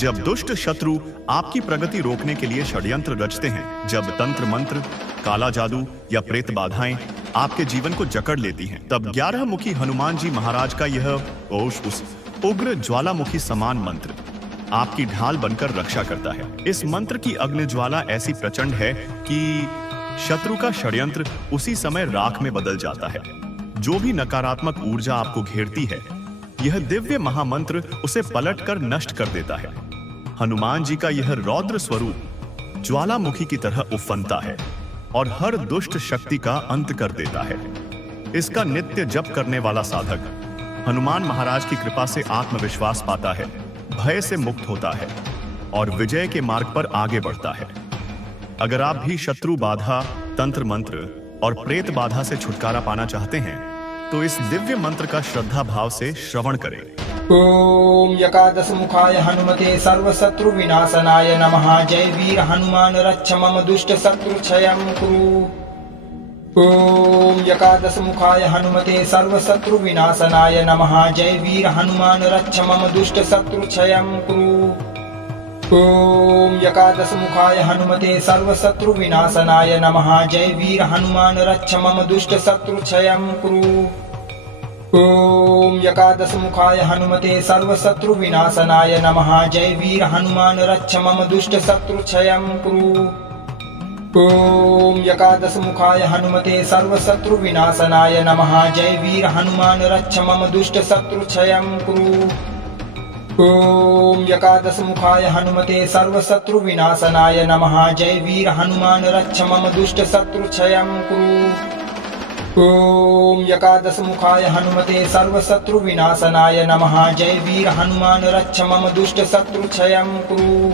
जब दुष्ट शत्रु आपकी प्रगति रोकने के लिए षड्यंत्र रचते हैं, जब तंत्र मंत्र, काला जादू या प्रेत बाधाएं आपके जीवन को जकड़ लेती हैं, तब 11 मुखी हनुमान जी महाराज का यह ओश उस उग्र ज्वालामुखी समान मंत्र आपकी ढाल बनकर रक्षा करता है। इस मंत्र की अग्नि ज्वाला ऐसी प्रचंड है कि शत्रु का षड्यंत्र उसी समय राख में बदल जाता है। जो भी नकारात्मक ऊर्जा आपको घेरती है, यह दिव्य महामंत्र उसे पलटकर नष्ट कर देता है। हनुमान जी का यह रौद्र स्वरूप ज्वालामुखी की तरह उफनता है और हर दुष्ट शक्ति का अंत कर देता है। इसका नित्य जप करने वाला साधक हनुमान महाराज की कृपा से आत्मविश्वास पाता है, भय से मुक्त होता है और विजय के मार्ग पर आगे बढ़ता है। अगर आप भी शत्रु बाधा, तंत्र मंत्र और प्रेत बाधा से छुटकारा पाना चाहते हैं, तो इस दिव्य मंत्र का श्रद्धा भाव से श्रवण करें। ओम एकादश मुखाय हनुमते सर्व शत्रु विनाशनाय नमः। जय वीर हनुमान रक्ष मम दुष्ट शत्रु क्षयं कुरु। ओम एकादश मुखाय हनुमते सर्व शत्रु विनाशनाय नमः। जय वीर हनुमान रक्ष मम दुष्ट शत्रु क्षयं कुरु। ओम एकादश मुखाय हनुमते सर्व शत्रु विनाशनाय नमः। जय वीर हनुमान रक्ष मम दुष्ट शत्रु क्षयं कुरु। ओम एकादश मुखाय हनुमते सर्व शत्रु विनाशनाय नमः। जय वीर हनुमान रक्ष मम दुष्ट शत्रु क्षयं कुरु। ओम एकादश मुखाय हनुमते सर्व शत्रु विनाशनाय नमः। जय वीर हनुमान रक्ष मम दुष्ट शत्रु क्षयं कुरु। ओम एकादश मुखाय हनुमते सर्व शत्रु विनाशनाय नमः। जय वीर हनुमान रक्ष मम दुष्ट शत्रु क्षयं कुरु। ओम एकादश मुखाय हनुमते सर्व शत्रु विनाशनाय नमः। जय वीर हनुमान रक्ष मम दुष्ट शत्रु क्षयं कुरु।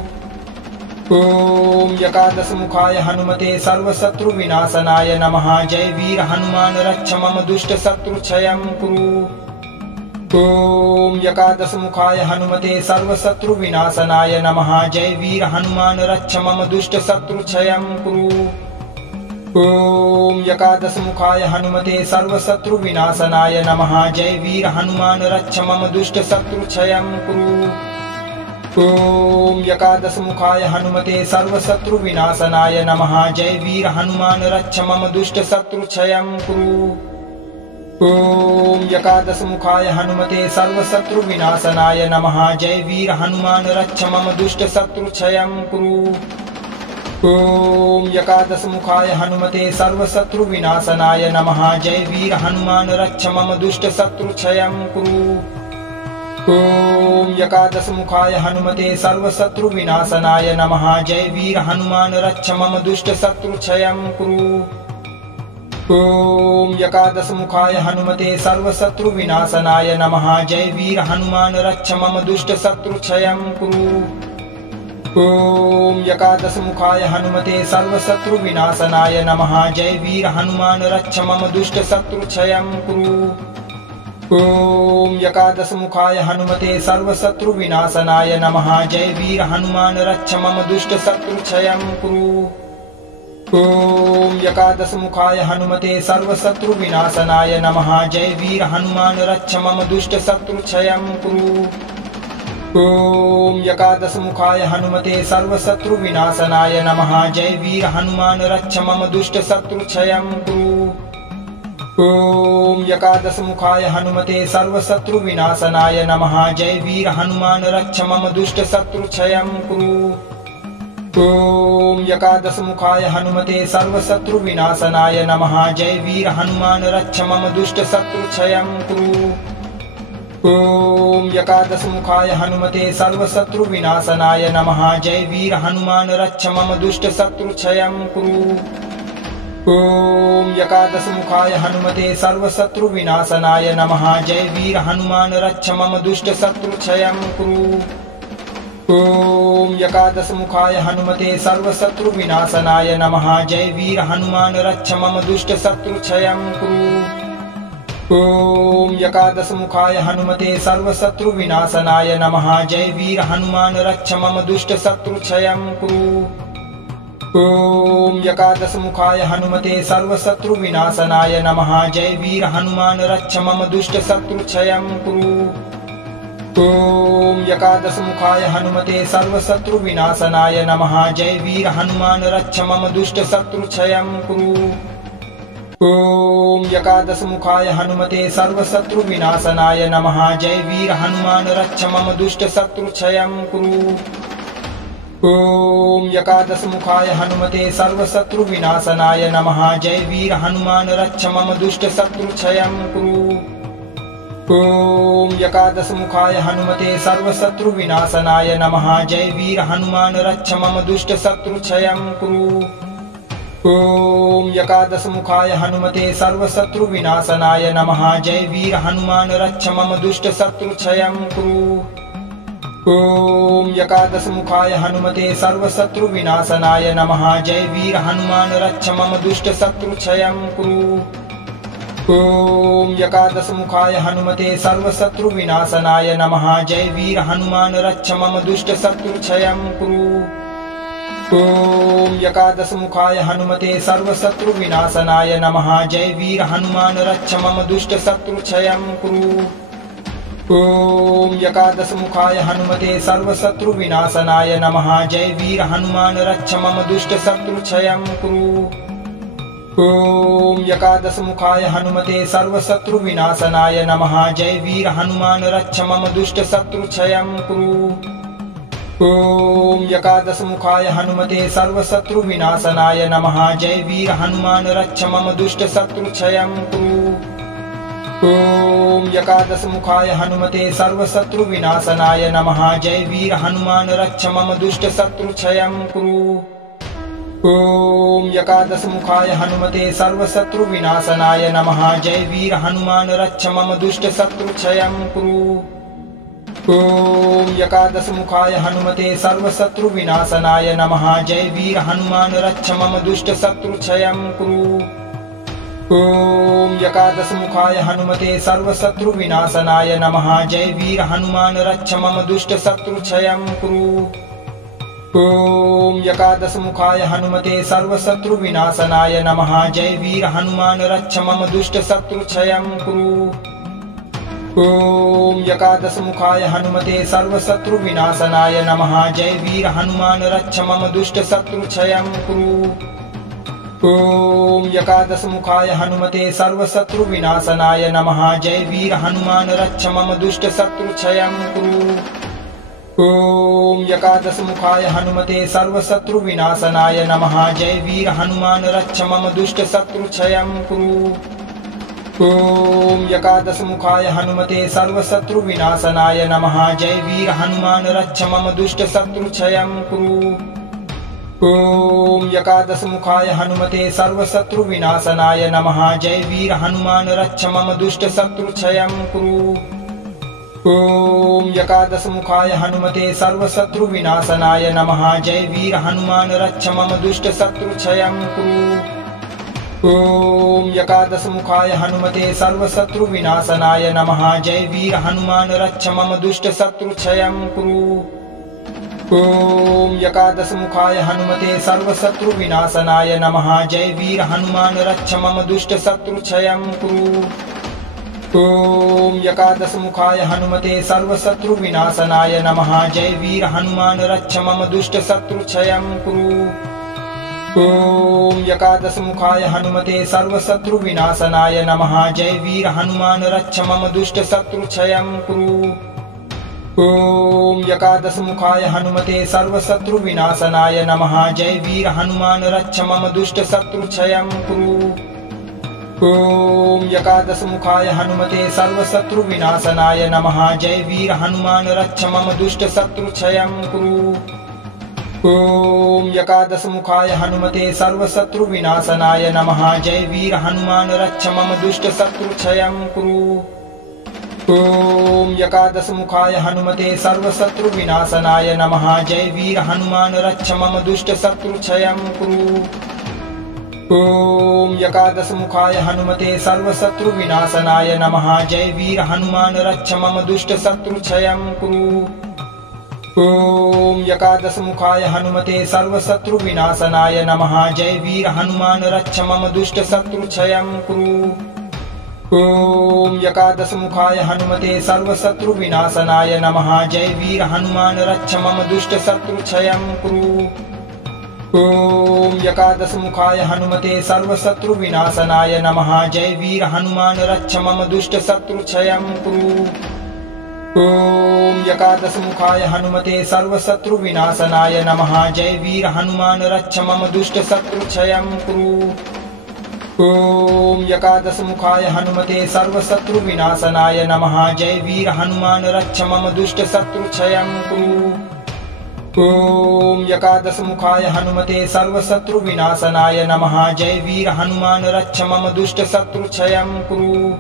ओम एकादश मुखाय हनुमते सर्व शत्रु विनाशनाय नमः। जय वीर हनुमान रक्ष मम दुष्ट शत्रु क्षयं कुरु। ओम एकादश मुखाय हनुमते सर्व शत्रु विनाशनाय नमः। जय वीर हनुमान रक्ष मम दुष्ट शत्रु क्षयं कुरु। ओम एकादश मुखाय हनुमते सर्व शत्रु विनाशनाय नमः। जय वीर हनुमान रक्ष मम दुष्ट शत्रु क्षयं कुरु। ओम एकादश मुखाय हनुमते सर्व शत्रु विनाशनाय नमः। जय वीर हनुमान रक्ष मम दुष्ट शत्रु क्षयं कुरु। ओम एकादश मुखाय हनुमते सर्व शत्रु विनाशनाय नमः। जय वीर हनुमान रक्ष मम दुष्ट शत्रु क्षयं कुरु। ओम एकादश मुखाय हनुमते सर्व शत्रु विनाशनाय नमः। जय वीर हनुमान रक्ष मम दुष्ट शत्रु क्षयं कुरु। ओम एकादश मुखाय हनुमते सर्व शत्रु विनाशनाय नमः। जय वीर हनुमान रक्ष मम दुष्ट शत्रु क्षयं कुरु। ओम एकादश मुखाय हनुमते सर्व शत्रु विनाशनाय नमः। जय वीर हनुमान रक्ष मम दुष्ट शत्रु क्षयं कुरु। ओम एकादश मुखाय हनुमते सर्व शत्रु विनाशनाय नमः। जय वीर हनुमान रक्ष मम दुष्ट शत्रु क्षयं कुरु। ओम एकादश मुखाय हनुमते सर्व शत्रु विनाशनाय नमः। जय वीर हनुमान रक्ष मम दुष्ट शत्रु क्षयं कुरु। ओम एकादश मुखाय हनुमते सर्व शत्रु विनाशनाय नमः। जय वीर हनुमान रक्ष मम दुष्ट शत्रु क्षयं कुरु। ओम एकादश मुखाय हनुमते सर्व शत्रु विनाशनाय नमः। जय वीर हनुमान रक्ष मम दुष्ट शत्रु क्षयं कुरु। ओम एकादश मुखाय हनुमते सर्व शत्रु विनाशनाय नमः। जय वीर हनुमान रक्ष मम दुष्ट शत्रु क्षयं कुरु। ओम एकादश मुखाय हनुमते सर्व शत्रु विनाशनाय नमः। जय वीर हनुमान रक्ष मम दुष्ट शत्रु क्षयं कुरु। ओम एकादश मुखाय हनुमते सर्व शत्रु विनाशनाय नमः। जय वीर हनुमान रक्ष मम दुष्ट शत्रु क्षयं कुरु। ओम एकादश मुखाय हनुमते सर्व शत्रु विनाशनाय नमः। जय वीर हनुमान रक्ष मम दुष्ट शत्रु क्षयं कुरु। ओम एकादश मुखाय हनुमते सर्व शत्रु विनाशनाय नमः। जय वीर हनुमान रक्ष मम दुष्ट शत्रु क्षयं कुरु। ओम एकादश मुखाय हनुमते सर्व शत्रु विनाशनाय नमः। जय वीर हनुमान रक्ष मम दुष्ट शत्रु क्षयं कुरु। ओम एकादश मुखाय हनुमते सर्व शत्रु विनाशनाय नमः। जय वीर हनुमान रक्ष मम दुष्ट शत्रु क्षयं कुरु। ॐ एकादशमुखाय हनुमते सर्वशत्रुविनाशनाय नमः। जय वीर हनुमान रक्ष मम दुष्ट शत्रुक्षयं कुरु। ॐ एकादशमुखाय हनुमते सर्वशत्रुविनाशनाय नमः। जय वीर हनुमान रक्ष मम दुष्ट शत्रुक्षयं कुरु। ॐ एकादशमुखाय हनुमते सर्वशत्रुविनाशनाय नमः। जय वीर हनुमान रक्ष मम दुष्ट शत्रुक्षयं कुरु। ॐ एकादशमुखाय हनुमते सर्वशत्रुविनाशनाय नमः। जय वीर हनुमान रक्ष मम दुष्ट शत्रुक्षयं कुरु। ॐ एकादशमुखाय हनुमते सर्वशत्रुविनाशनाय नमः। जय वीर हनुमान रक्ष मम दुष्ट शत्रुक्षयं कुरु। ॐ एकादशमुखाय हनुमते सर्वशत्रुविनाशनाय नमः। जय वीर हनुमान रक्ष मम दुष्ट शत्रुक्षयं कुरु। ॐ एकादशमुखाय हनुमते सर्वशत्रुविनाशनाय नमः। जय वीर हनुमान रक्ष मम दुष्ट शत्रुक्षयं कुरु। ॐ एकादशमुखाय हनुमते सर्वशत्रुविनाशनाय नमः। जय वीर हनुमान रक्ष मम दुष्ट शत्रुक्षयं कुरु। ॐ एकादशमुखाय हनुमते सर्वशत्रुविनाशनाय नमः। जय वीर हनुमान रक्ष मम दुष्ट शत्रुक्षयं कुरु। ॐ एकादशमुखाय हनुमते सर्वशत्रुविनाशनाय नमः। जय वीर हनुमान रक्ष मम दुष्ट शत्रुक्षयं कुरु। ॐ एकादशमुखाय हनुमते सर्वशत्रुविनाशनाय नमः। जय वीर हनुमान रक्ष मम दुष्ट शत्रुक्षयं कुरु। ॐ एकादशमुखाय हनुमते सर्वशत्रुविनाशनाय नमः। जय वीर हनुमान रक्ष मम दुष्ट शत्रुक्षयं कुरु। ॐ एकादशमुखाय हनुमते सर्वशत्रुविनाशनाय नमः। जय वीर हनुमान रक्ष मम दुष्ट शत्रुक्षयं कुरु। ॐ एकादशमुखाय हनुमते सर्वशत्रुविनाशनाय नमः। जय वीर हनुमान रक्ष मम दुष्ट शत्रुक्षयं कुरु। ॐ एकादशमुखाय हनुमते सर्वशत्रुविनाशनाय नमः। जय वीर हनुमान रक्ष मम दुष्ट शत्रुक्षयं कुरु। ॐ एकादशमुखाय हनुमते सर्वशत्रुविनाशनाय नमः। जय वीर हनुमान रक्ष मम दुष्ट शत्रुक्षयं कुरु। ॐ एकादशमुखाय हनुमते सर्वशत्रुविनाशनाय नमः। जय वीर हनुमान रक्ष मम दुष्ट शत्रुक्षयं कुरु। ॐ एकादशमुखाय हनुमते सर्वशत्रुविनाशनाय नमः। जय वीर हनुमान रक्ष मम दुष्ट शत्रुक्षयं कुरु। ॐ एकादशमुखाय हनुमते सर्वशत्रुविनाशनाय नमः। जय वीर हनुमान रक्ष मम दुष्ट शत्रुक्षयं कुरु। ॐ एकादशमुखाय हनुमते सर्वशत्रुविनाशनाय नमः। जय वीर हनुमान रक्ष मम दुष्ट शत्रुक्षयं कुरु। ॐ एकादशमुखाय हनुमते सर्वशत्रुविनाशनाय नमः। जय वीर हनुमान रक्ष मम दुष्ट शत्रुक्षयं कुरु। ॐ एकादशमुखाय हनुमते सर्वशत्रुविनाशनाय नमः। जय वीर हनुमान रक्ष मम दुष्ट शत्रुक्षयं कुरु। ॐ एकादशमुखाय हनुमते सर्वशत्रुविनाशनाय नमः। जय वीर हनुमान रक्ष मम दुष्ट शत्रुक्षयं कुरु। ॐ एकादशमुखाय हनुमते सर्वशत्रुविनाशनाय नमः। जय वीर हनुमान रक्ष मम दुष्ट शत्रुक्षयं कुरु। ॐ एकादशमुखाय हनुमते सर्वशत्रुविनाशनाय नमः। जय वीर हनुमान रक्ष मम दुष्ट शत्रुक्षयं कुरु। ॐ एकादशमुखाय हनुमते सर्वशत्रुविनाशनाय नमः। जय वीर हनुमान रक्ष मम दुष्ट शत्रुक्षयं कुरु। ॐ एकादशमुखाय हनुमते सर्वशत्रुविनाशनाय नमः। जय वीर हनुमान रक्ष मम दुष्ट शत्रुक्षयं कुरु। ॐ एकादशमुखाय हनुमते सर्वशत्रुविनाशनाय नमः। जय वीर हनुमान रक्ष मम दुष्ट शत्रुक्षयं कुरु। ॐ एकादशमुखाय हनुमते सर्वशत्रुविनाशनाय नमः। जय वीर हनुमान रक्ष मम दुष्ट शत्रुक्षयं कुरु। ॐ एकादशमुखाय हनुमते सर्वशत्रुविनाशनाय नमः। जय वीर हनुमान रक्ष मम दुष्ट शत्रुक्षयं कुरु। ॐ एकादशमुखाय हनुमते सर्वशत्रुविनाशनाय नमः। जय वीर हनुमान रक्ष मम दुष्ट शत्रुक्षयं कुरु। ॐ एकादशमुखाय हनुमते सर्वशत्रुविनाशनाय नमः। जय वीर हनुमान रक्ष मम दुष्ट शत्रुक्षयं कुरु। ॐ एकादशमुखाय हनुमते सर्वशत्रुविनाशनाय नमः। जय वीर हनुमान रक्ष मम दुष्ट शत्रु क्षयं कुरु। ॐ एकादशमुखाय हनुमते सर्वशत्रुविनाशनाय नमः। जय वीर हनुमान रक्ष मम दुष्ट शत्रु क्षयं कुरु। ॐ एकादशमुखाय हनुमते सर्वशत्रुविनाशनाय नमः। जय वीर हनुमान रक्ष मम दुष्ट शत्रु क्षयं कुरु। ॐ एकादशमुखाय हनुमते सर्वशत्रुविनाशनाय नमः। जय वीर हनुमान रक्ष मम दुष्ट शत्रु क्षयं कुरु। ॐ एकादशमुखाय हनुमते सर्वशत्रुविनाशनाय नमः। जय वीर हनुमान रक्ष मम दुष्ट शत्रु क्षयं कुरु।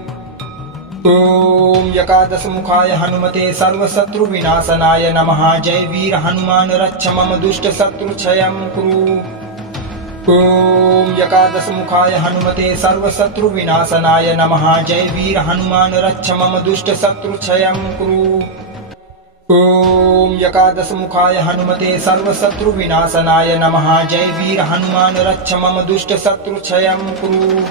ॐ एकादशमुखाय हनुमते सर्वशत्रुविनाशनाय नमः। जय वीर हनुमान रक्ष मम दुष्ट शत्रु क्षयं कुरु। ॐ एकादशमुखाय हनुमते सर्वशत्रुविनाशनाय नमः। जय वीर हनुमान रक्ष मम दुष्ट शत्रु क्षयं कुरु। ॐ एकादशमुखाय हनुमते सर्वशत्रुविनाशनाय नमः। जय वीर हनुमान रक्ष मम दुष्ट शत्रु क्षयं कुरु।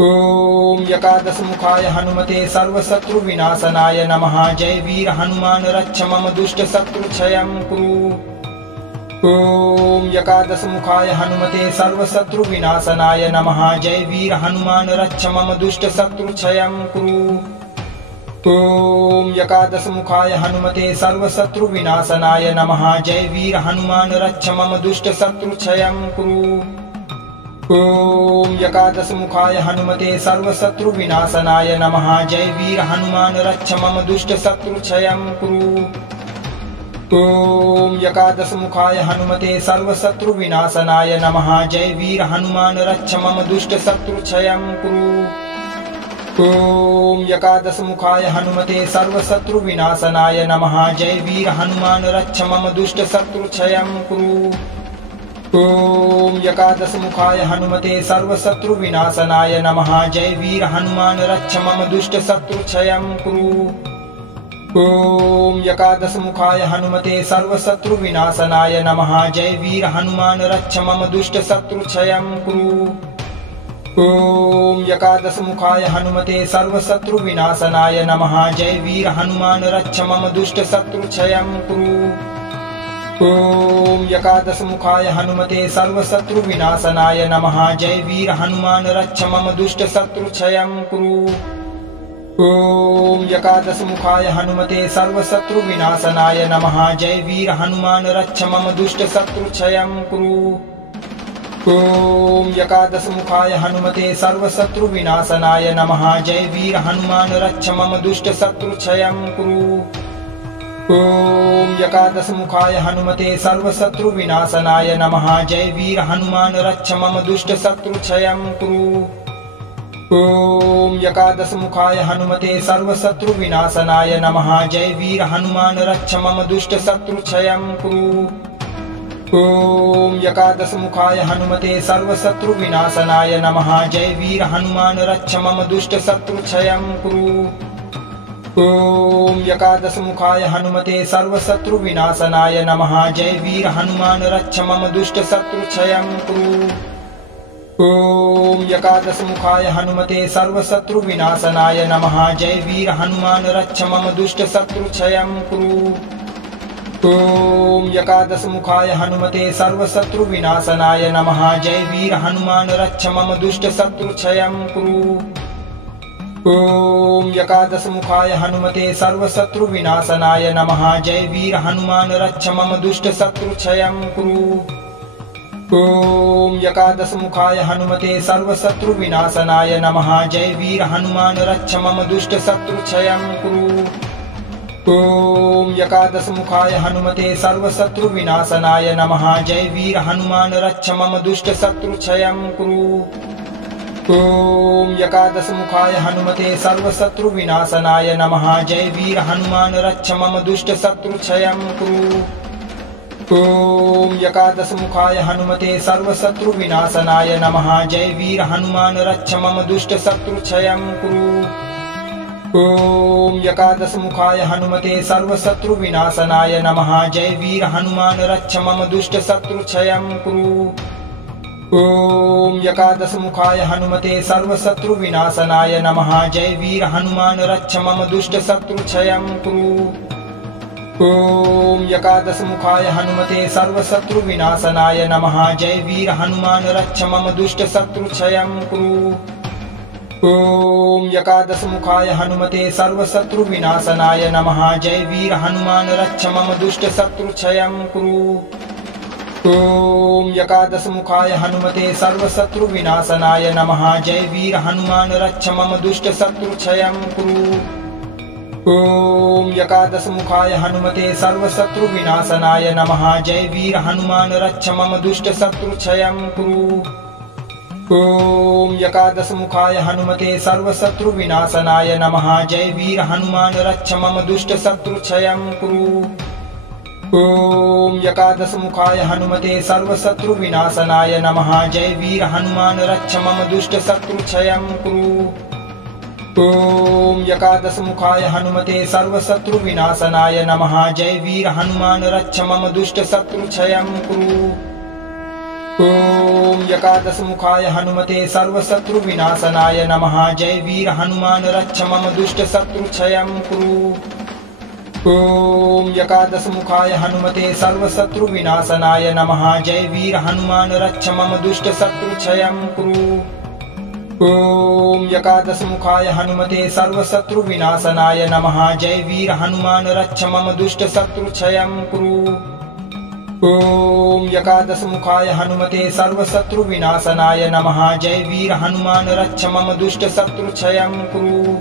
ॐ एकादशमुखाय हनुमते सर्वशत्रुविनाशनाय नमः। जय वीर हनुमान रक्ष मम दुष्ट शत्रु क्षयं कुरु। ॐ एकादशमुखाय हनुमते सर्वशत्रुविनाशनाय नमः। जय वीर हनुमान रक्ष मम दुष्ट शत्रु क्षयं कुरु। ॐ एकादशमुखाय हनुमते सर्वशत्रुविनाशनाय नमः। जय वीर हनुमान रक्ष मम दुष्ट शत्रु क्षयं कुरु। ॐ एकादशमुखाय हनुमते सर्वशत्रुविनाशनाय नमः। जय वीर हनुमान रक्ष मम दुष्ट शत्रु क्षयं कुरु। ॐ एकादशमुखाय हनुमते सर्वशत्रुविनाशनाय नमः। जय वीर हनुमान रक्ष मम दुष्ट शत्रु क्षयं कुरु। ॐ एकादशमुखाय हनुमते सर्वशत्रुविनाशनाय नमः। जय वीर हनुमान रक्ष मम दुष्ट शत्रु क्षयं कुरु। ॐ एकादशमुखाय हनुमते सर्वशत्रुविनाशनाय नमः। जय वीर हनुमान रक्ष मम दुष्ट शत्रु क्षयं कुरु। ॐ एकादशमुखाय हनुमते सर्वशत्रुविनाशनाय नमः। जय वीर हनुमान रक्ष मम दुष्ट शत्रु क्षयं कुरु। ॐ एकादशमुखाय हनुमते सर्वशत्रुविनाशनाय नमः। जय वीर हनुमान रक्ष मम दुष्ट शत्रु क्षयं कुरु। ॐ एकादशमुखाय हनुमते सर्वशत्रुविनाशनाय नमः। जय वीर हनुमान रक्ष मम दुष्ट शत्रु क्षयं कुरु। ॐ एकादशमुखाय हनुमते सर्वशत्रुविनाशनाय नमः। जय वीर हनुमान रक्ष मम दुष्ट शत्रु क्षयं कुरु। ॐ एकादशमुखाय हनुमते सर्वशत्रुविनाशनाय नमः। जय वीर हनुमान रक्ष मम दुष्ट शत्रु क्षयं कुरु। ॐ एकादशमुखाय हनुमते सर्वशत्रुविनाशनाय नमः। जय वीर हनुमान रक्ष मम दुष्ट शत्रु क्षयं कुरु। ॐ एकादशमुखाय हनुमते सर्वशत्रुविनाशनाय नमः। जय वीर हनुमान रक्ष मम दुष्ट शत्रु क्षयं कुरु। ॐ एकादशमुखाय हनुमते सर्वशत्रुविनाशनाय नमः। जय वीर हनुमान रक्ष मम दुष्ट शत्रु क्षयं कुरु। ॐ एकादशमुखाय हनुमते सर्वशत्रुविनाशनाय नमः। जय वीर हनुमान रक्ष मम दुष्ट शत्रु क्षयं कुरु। ॐ एकादशमुखाय हनुमते सर्वशत्रुविनाशनाय नमः। जय वीर हनुमान रक्ष मम दुष्ट शत्रु क्षयं कुरु। ॐ एकादशमुखाय हनुमते सर्वशत्रुविनाशनाय नमः। जय वीर हनुमान रक्ष मम दुष्ट शत्रु क्षयं कुरु। ॐ एकादशमुखाय हनुमते सर्वशत्रुविनाशनाय नमः। जय वीर हनुमान रक्ष मम दुष्ट शत्रु क्षयं कुरु। ॐ एकादशमुखाय हनुमते सर्वशत्रुविनाशनाय नमः। जय वीर हनुमान रक्ष मम दुष्ट शत्रु क्षयं कुरु। ॐ एकादशमुखाय हनुमते सर्वशत्रुविनाशनाय नमः। जय वीर हनुमान रक्ष मम दुष्ट शत्रु क्षयं कुरु। ॐ एकादशमुखाय हनुमते सर्वशत्रुविनाशनाय नमः। जय वीर हनुमान रक्ष मम दुष्ट शत्रु क्षयं कुरु। ॐ एकादशमुखाय हनुमते सर्वशत्रुविनाशनाय नमः। जय वीर हनुमान रक्ष मम दुष्ट शत्रु क्षयं कुरु। ॐ एकादशमुखाय हनुमते सर्वशत्रुविनाशनाय नमः। जय वीर हनुमान रक्ष मम दुष्ट शत्रु क्षयं कुरु। ओम एकादशमुखाय हनुमते सर्वशत्रुविनाशनाय नमः। जय वीर हनुमान रक्ष मम दुष्ट शत्रु क्षयं कुरु। ओम एकादशमुखाय हनुमते सर्वशत्रुविनाशनाय नमः। जय वीर हनुमान रक्ष मम दुष्ट शत्रु क्षयं कुरु। ओम एकादशमुखाय हनुमते सर्वशत्रुविनाशनाय नमः। जय वीर हनुमान रक्ष मम दुष्ट शत्रु क्षयं कुरु। ओम एकादशमुखाय हनुमते सर्वशत्रुविनाशनाय नमः। जय वीर हनुमान रक्ष मम दुष्ट शत्रु क्षयं कुरु। ओम एकादशमुखाय हनुमते सर्वशत्रुविनाशनाय नमः। जय वीर हनुमान रक्ष मम दुष्ट शत्रु क्षयं कुरु। ओम एकादशमुखाय हनुमते सर्वशत्रुविनाशनाय नमः। जय वीर हनुमान रक्ष मम दुष्ट शत्रु क्षयं कुरु। ओम एकादशमुखाय हनुमते सर्वशत्रुविनाशनाय नमः। जय वीर हनुमान रक्ष मम दुष्ट शत्रु क्षयं कुरु। ओम एकादशमुखाय हनुमते सर्वशत्रुविनाशनाय नमः। जय वीर हनुमान रक्ष मम दुष्ट शत्रु क्षयं कुरु। ओम एकादशमुखाय हनुमते सर्वशत्रुविनाशनाय नमः। जय वीर हनुमान रक्ष मम दुष्ट शत्रु क्षयं कुरु। ओम एकादशमुखाय हनुमते सर्वशत्रुविनाशनाय नमः। जय वीर हनुमान रक्ष मम दुष्ट शत्रु क्षयं कुरु। ओम एकादशमुखाय हनुमते सर्वशत्रुविनाशनाय नमः। जय वीर हनुमान रक्ष मम दुष्ट शत्रु क्षयं कुरु। ओम एकादशमुखाय हनुमते सर्वशत्रुविनाशनाय नमः। जय वीर हनुमान रक्ष मम दुष्ट शत्रु क्षयं कुरु।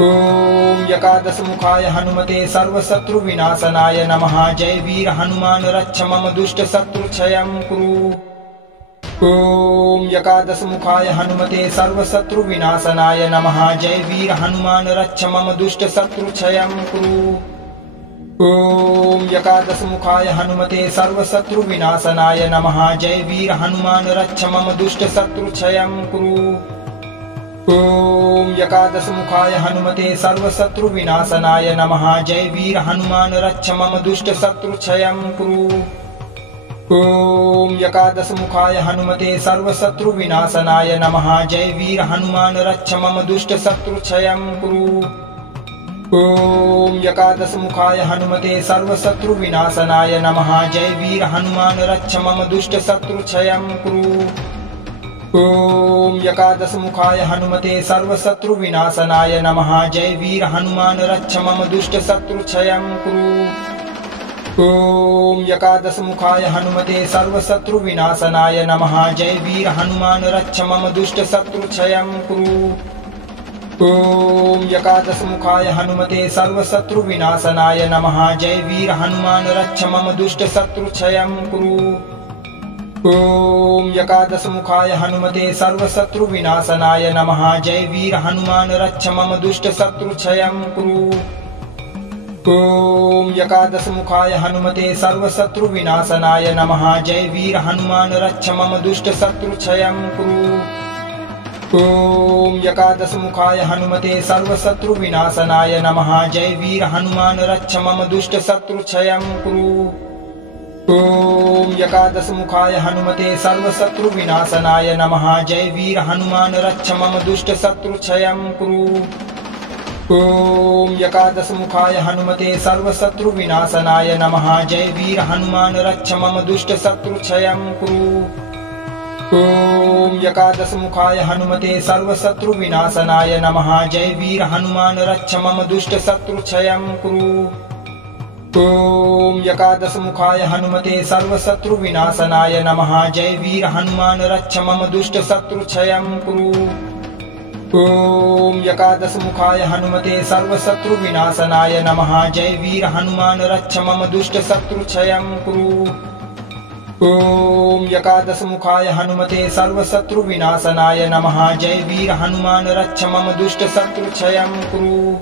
ओम एकादशमुखाय हनुमते सर्वशत्रुविनाशनाय नमः। जय वीर हनुमान रक्ष मम दुष्ट शत्रु क्षयं कुरु। ओम एकादशमुखाय हनुमते सर्वशत्रुविनाशनाय नमः। जय वीर हनुमान रक्ष मम दुष्ट शत्रु क्षयं कुरु। ओम एकादशमुखाय हनुमते सर्वशत्रुविनाशनाय नमः। जय वीर हनुमान रक्ष मम दुष्ट शत्रु क्षयं कुरु। ओम एकादशमुखाय हनुमते सर्वशत्रुविनाशनाय नमः। जय वीर हनुमान रक्ष मम दुष्ट शत्रु क्षयं कुरु। ओम एकादशमुखाय हनुमते सर्वशत्रुविनाशनाय नमः। जय वीर हनुमान रक्ष मम दुष्ट शत्रु क्षयं कुरु। ओम एकादशमुखाय हनुमते सर्वशत्रुविनाशनाय नमः। जय वीर हनुमान रक्ष मम दुष्ट शत्रु क्षयं कुरु। ओम एकादशमुखाय हनुमते सर्वशत्रुविनाशनाय नमः। जय वीर हनुमान रक्ष मम दुष्ट शत्रु क्षयं कुरु। ओम एकादशमुखाय हनुमते सर्वशत्रुविनाशनाय नमः। जय वीर हनुमान रक्ष मम दुष्ट शत्रु क्षयं कुरु। ओम एकादशमुखाय हनुमते सर्वशत्रुविनाशनाय नमः। जय वीर हनुमान रक्ष मम दुष्ट शत्रु क्षयं कुरु। ओम एकादशमुखाय हनुमते सर्वशत्रुविनाशनाय नमः। जय वीर हनुमान रक्ष मम दुष्ट शत्रु क्षयं कुरु। ओम एकादशमुखाय हनुमते सर्वशत्रुविनाशनाय नमः। जय वीर हनुमान रक्ष मम दुष्ट शत्रु क्षयं कुरु। ओम एकादशमुखाय हनुमते सर्वशत्रुविनाशनाय नमः। जय वीर हनुमान रक्ष मम दुष्ट शत्रु क्षयं कुरु। ओम एकादशमुखाय हनुमते सर्वशत्रुविनाशनाय नमः। जय वीर हनुमान रक्ष मम दुष्ट शत्रु क्षयं कुरु। ओम एकादशमुखाय हनुमते सर्वशत्रुविनाशनाय नमः। जय वीर हनुमान रक्ष मम दुष्ट शत्रु क्षयं कुरु। ओम एकादशमुखाय हनुमते सर्वशत्रुविनाशनाय नमः। जय वीर हनुमान रक्ष मम दुष्ट शत्रु क्षयं कुरु। ओम एकादशमुखाय हनुमते सर्वशत्रुविनाशनाय नमः। जय वीर हनुमान रक्ष मम दुष्ट शत्रु क्षयं कुरु। ओम एकादशमुखाय हनुमते सर्वशत्रुविनाशनाय नमः। जय वीर हनुमान रक्ष मम दुष्ट शत्रु क्षयं कुरु। ओम एकादशमुखाय हनुमते सर्वशत्रुविनाशनाय नमः। जय वीर हनुमान रक्ष मम दुष्ट शत्रु क्षयं कुरु।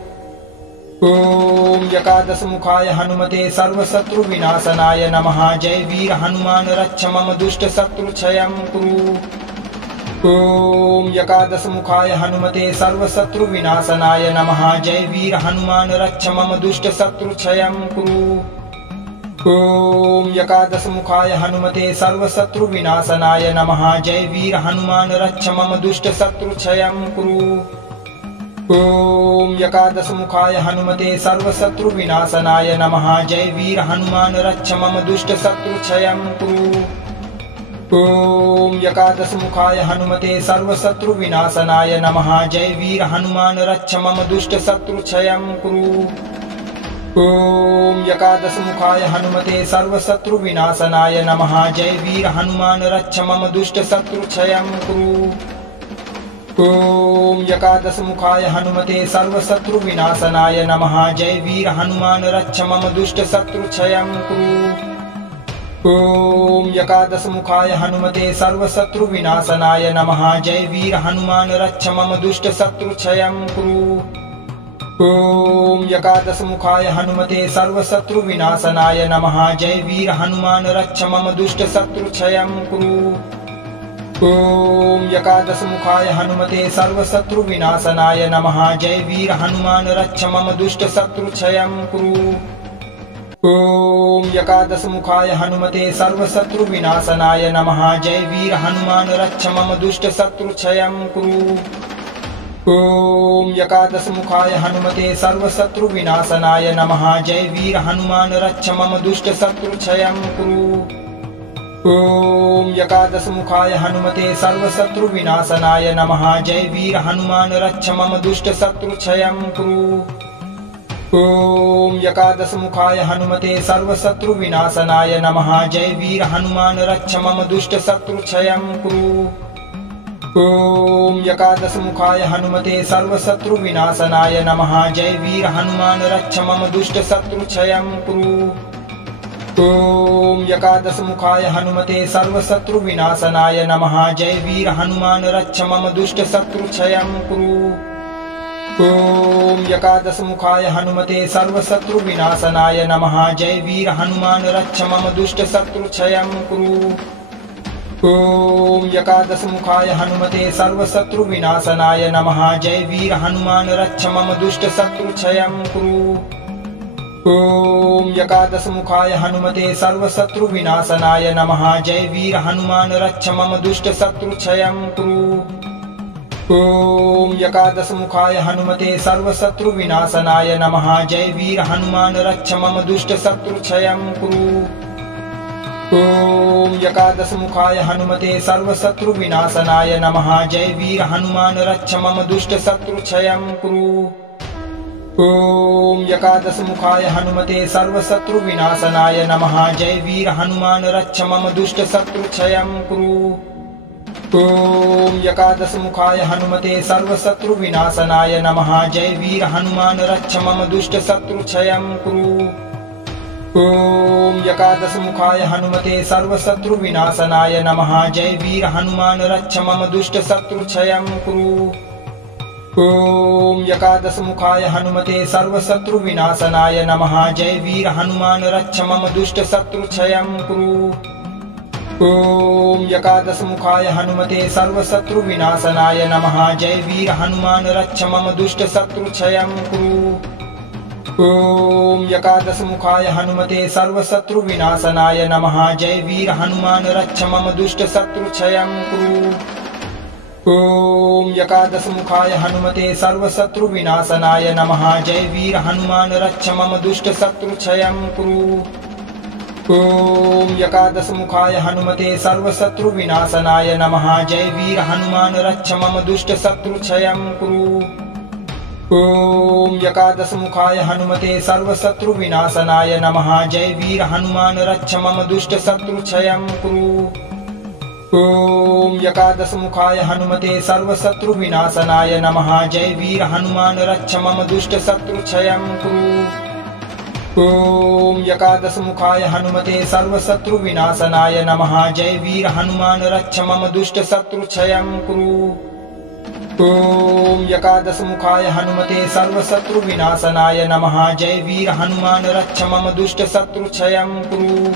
ओम एकादशमुखाय हनुमते सर्वशत्रुविनाशनाय नमः। जय वीर हनुमान रक्ष मम दुष्ट शत्रु क्षयं कुरु। ओम एकादशमुखाय हनुमते सर्वशत्रुविनाशनाय नमः। जय वीर हनुमान रक्ष मम दुष्ट शत्रु क्षयं कुरु। ओम एकादश मुखाय हनुमते सर्वशत्रु विनाशनाय नमः। जय वीर हनुमान रक्ष मम दुष्ट शत्रु क्षयं कुरु। ओम एकादश मुखाय हनुमते सर्वशत्रु विनाशनाय नमः। जय वीर हनुमान रक्ष मम दुष्ट शत्रु क्षयं कुरु। ओम एकादश मुखाय हनुमते सर्वशत्रु विनाशनाय नमः। जय वीर हनुमान रक्ष मम दुष्ट शत्रु क्षयं कुरु। ओम एकादश मुखाय हनुमते सर्वशत्रु विनाशनाय नमः। जय वीर हनुमान रक्ष मम दुष्ट शत्रु क्षयं कुरु। ओम एकादश मुखाय हनुमते सर्वशत्रु विनाशनाय नमः। जय वीर हनुमान रक्ष मम दुष्ट शत्रु क्षयं कुरु। ओम एकादश मुखाय हनुमते सर्वशत्रु विनाशनाय नमः। जय वीर हनुमान रक्ष मम दुष्ट शत्रु क्षयं कुरु। ओम एकादश मुखाय हनुमते सर्वशत्रु विनाशनाय नमः। जय वीर हनुमान रक्ष मम दुष्ट शत्रु क्षयं कुरु। ओम एकादश मुखाय हनुमते सर्वशत्रु विनाशनाय नमः। जय वीर हनुमान रक्ष मम दुष्ट शत्रु क्षयं कुरु। ओम एकादश मुखाय हनुमते सर्वशत्रु विनाशनाय नमः। जय वीर हनुमान रक्ष मम दुष्ट शत्रु क्षयं कुरु। ओम एकादश मुखाय हनुमते सर्वशत्रु विनाशनाय नमः। जय वीर हनुमान रक्ष मम दुष्ट शत्रु क्षयं कुरु। ओम एकादश मुखाय हनुमते सर्वशत्रु विनाशनाय नमः। जय वीर हनुमान रक्ष मम दुष्ट शत्रु क्षयं कुरु। ओम एकादश मुखाय हनुमते सर्वशत्रु विनाशनाय नमः। जय वीर हनुमान रक्ष मम दुष्ट शत्रु क्षयं कुरु। ओम एकादश मुखाय हनुमते सर्वशत्रु विनाशनाय नमः। जय वीर हनुमान रक्ष मम दुष्ट शत्रु क्षयं कुरु। ओम एकादश मुखाय हनुमते सर्वशत्रु विनाशनाय नमः। जय वीर हनुमान रक्ष मम दुष्ट शत्रु क्षयं कुरु। ओम एकादश मुखाय हनुमते सर्वशत्रु विनाशनाय नमः। जय वीर हनुमान रक्ष मम दुष्ट शत्रु क्षयं कुरु। ओम एकादश मुखाय हनुमते सर्वशत्रु विनाशनाय नमः। जय वीर हनुमान रक्ष मम दुष्ट शत्रु क्षयं कुरु। ओम एकादश मुखाय हनुमते सर्वशत्रु विनाशनाय नमः। जय वीर हनुमान रक्ष मम दुष्ट शत्रु क्षयं कुरु। ओम एकादश मुखाय हनुमते सर्वशत्रु विनाशनाय नमः। जय वीर हनुमान रक्ष मम दुष्ट शत्रु क्षयं कुरु। ओम एकादश मुखाय हनुमते सर्वशत्रु विनाशनाय नमः। जय वीर हनुमान रक्ष मम दुष्ट शत्रु क्षयं कुरु। ओम एकादश मुखाय हनुमते सर्वशत्रु विनाशनाय नमः। जय वीर हनुमान रक्ष मम दुष्ट शत्रु क्षयं कुरु। ओम एकादश मुखाय हनुमते सर्वशत्रु विनाशनाय नमः। जय वीर हनुमान रक्ष मम दुष्ट शत्रु क्षयं कुरु। ओम एकादश मुखाय हनुमते सर्वशत्रु विनाशनाय नमः। जय वीर हनुमान रक्ष मम दुष्ट शत्रु क्षयं कुरु। ओम एकादश मुखाय हनुमते सर्वशत्रु विनाशनाय नमः। जय वीर हनुमान रक्ष मम दुष्ट शत्रु क्षयं कुरु। ओम एकादश मुखाय हनुमते सर्वशत्रु विनाशनाय नमः। जय वीर हनुमान रक्ष मम दुष्ट शत्रु क्षयं कुरु। ओम एकादश मुखाय हनुमते सर्वशत्रु विनाशनाय नमः। जय वीर हनुमान रक्ष मम दुष्ट शत्रु क्षयं कुरु। ओम एकादश मुखाय हनुमते सर्वशत्रु विनाशनाय नमः। जय वीर हनुमान रक्ष मम दुष्ट शत्रु क्षयं कुरु। ओम एकादश मुखाय हनुमते सर्वशत्रु विनाशनाय नमः। जय वीर हनुमान रक्ष मम दुष्ट शत्रु क्षयं कुरु। ओम एकादश मुखाय हनुमते सर्वशत्रु विनाशनाय नमः। जय वीर हनुमान रक्ष मम दुष्ट शत्रु क्षयं कुरु। ओम एकादश मुखाय हनुमते सर्वशत्रु विनाशनाय नमः। जय वीर हनुमान रक्ष मम दुष्ट शत्रु क्षयं कुरु। ओम एकादश मुखाय हनुमते सर्वशत्रु विनाशनाय नमः। जय वीर हनुमान रक्ष मम दुष्ट शत्रु क्षयं कुरु। ओम एकादश मुखाय हनुमते सर्वशत्रु विनाशनाय नमः। जय वीर हनुमान रक्ष मम दुष्ट शत्रु क्षयं कुरु।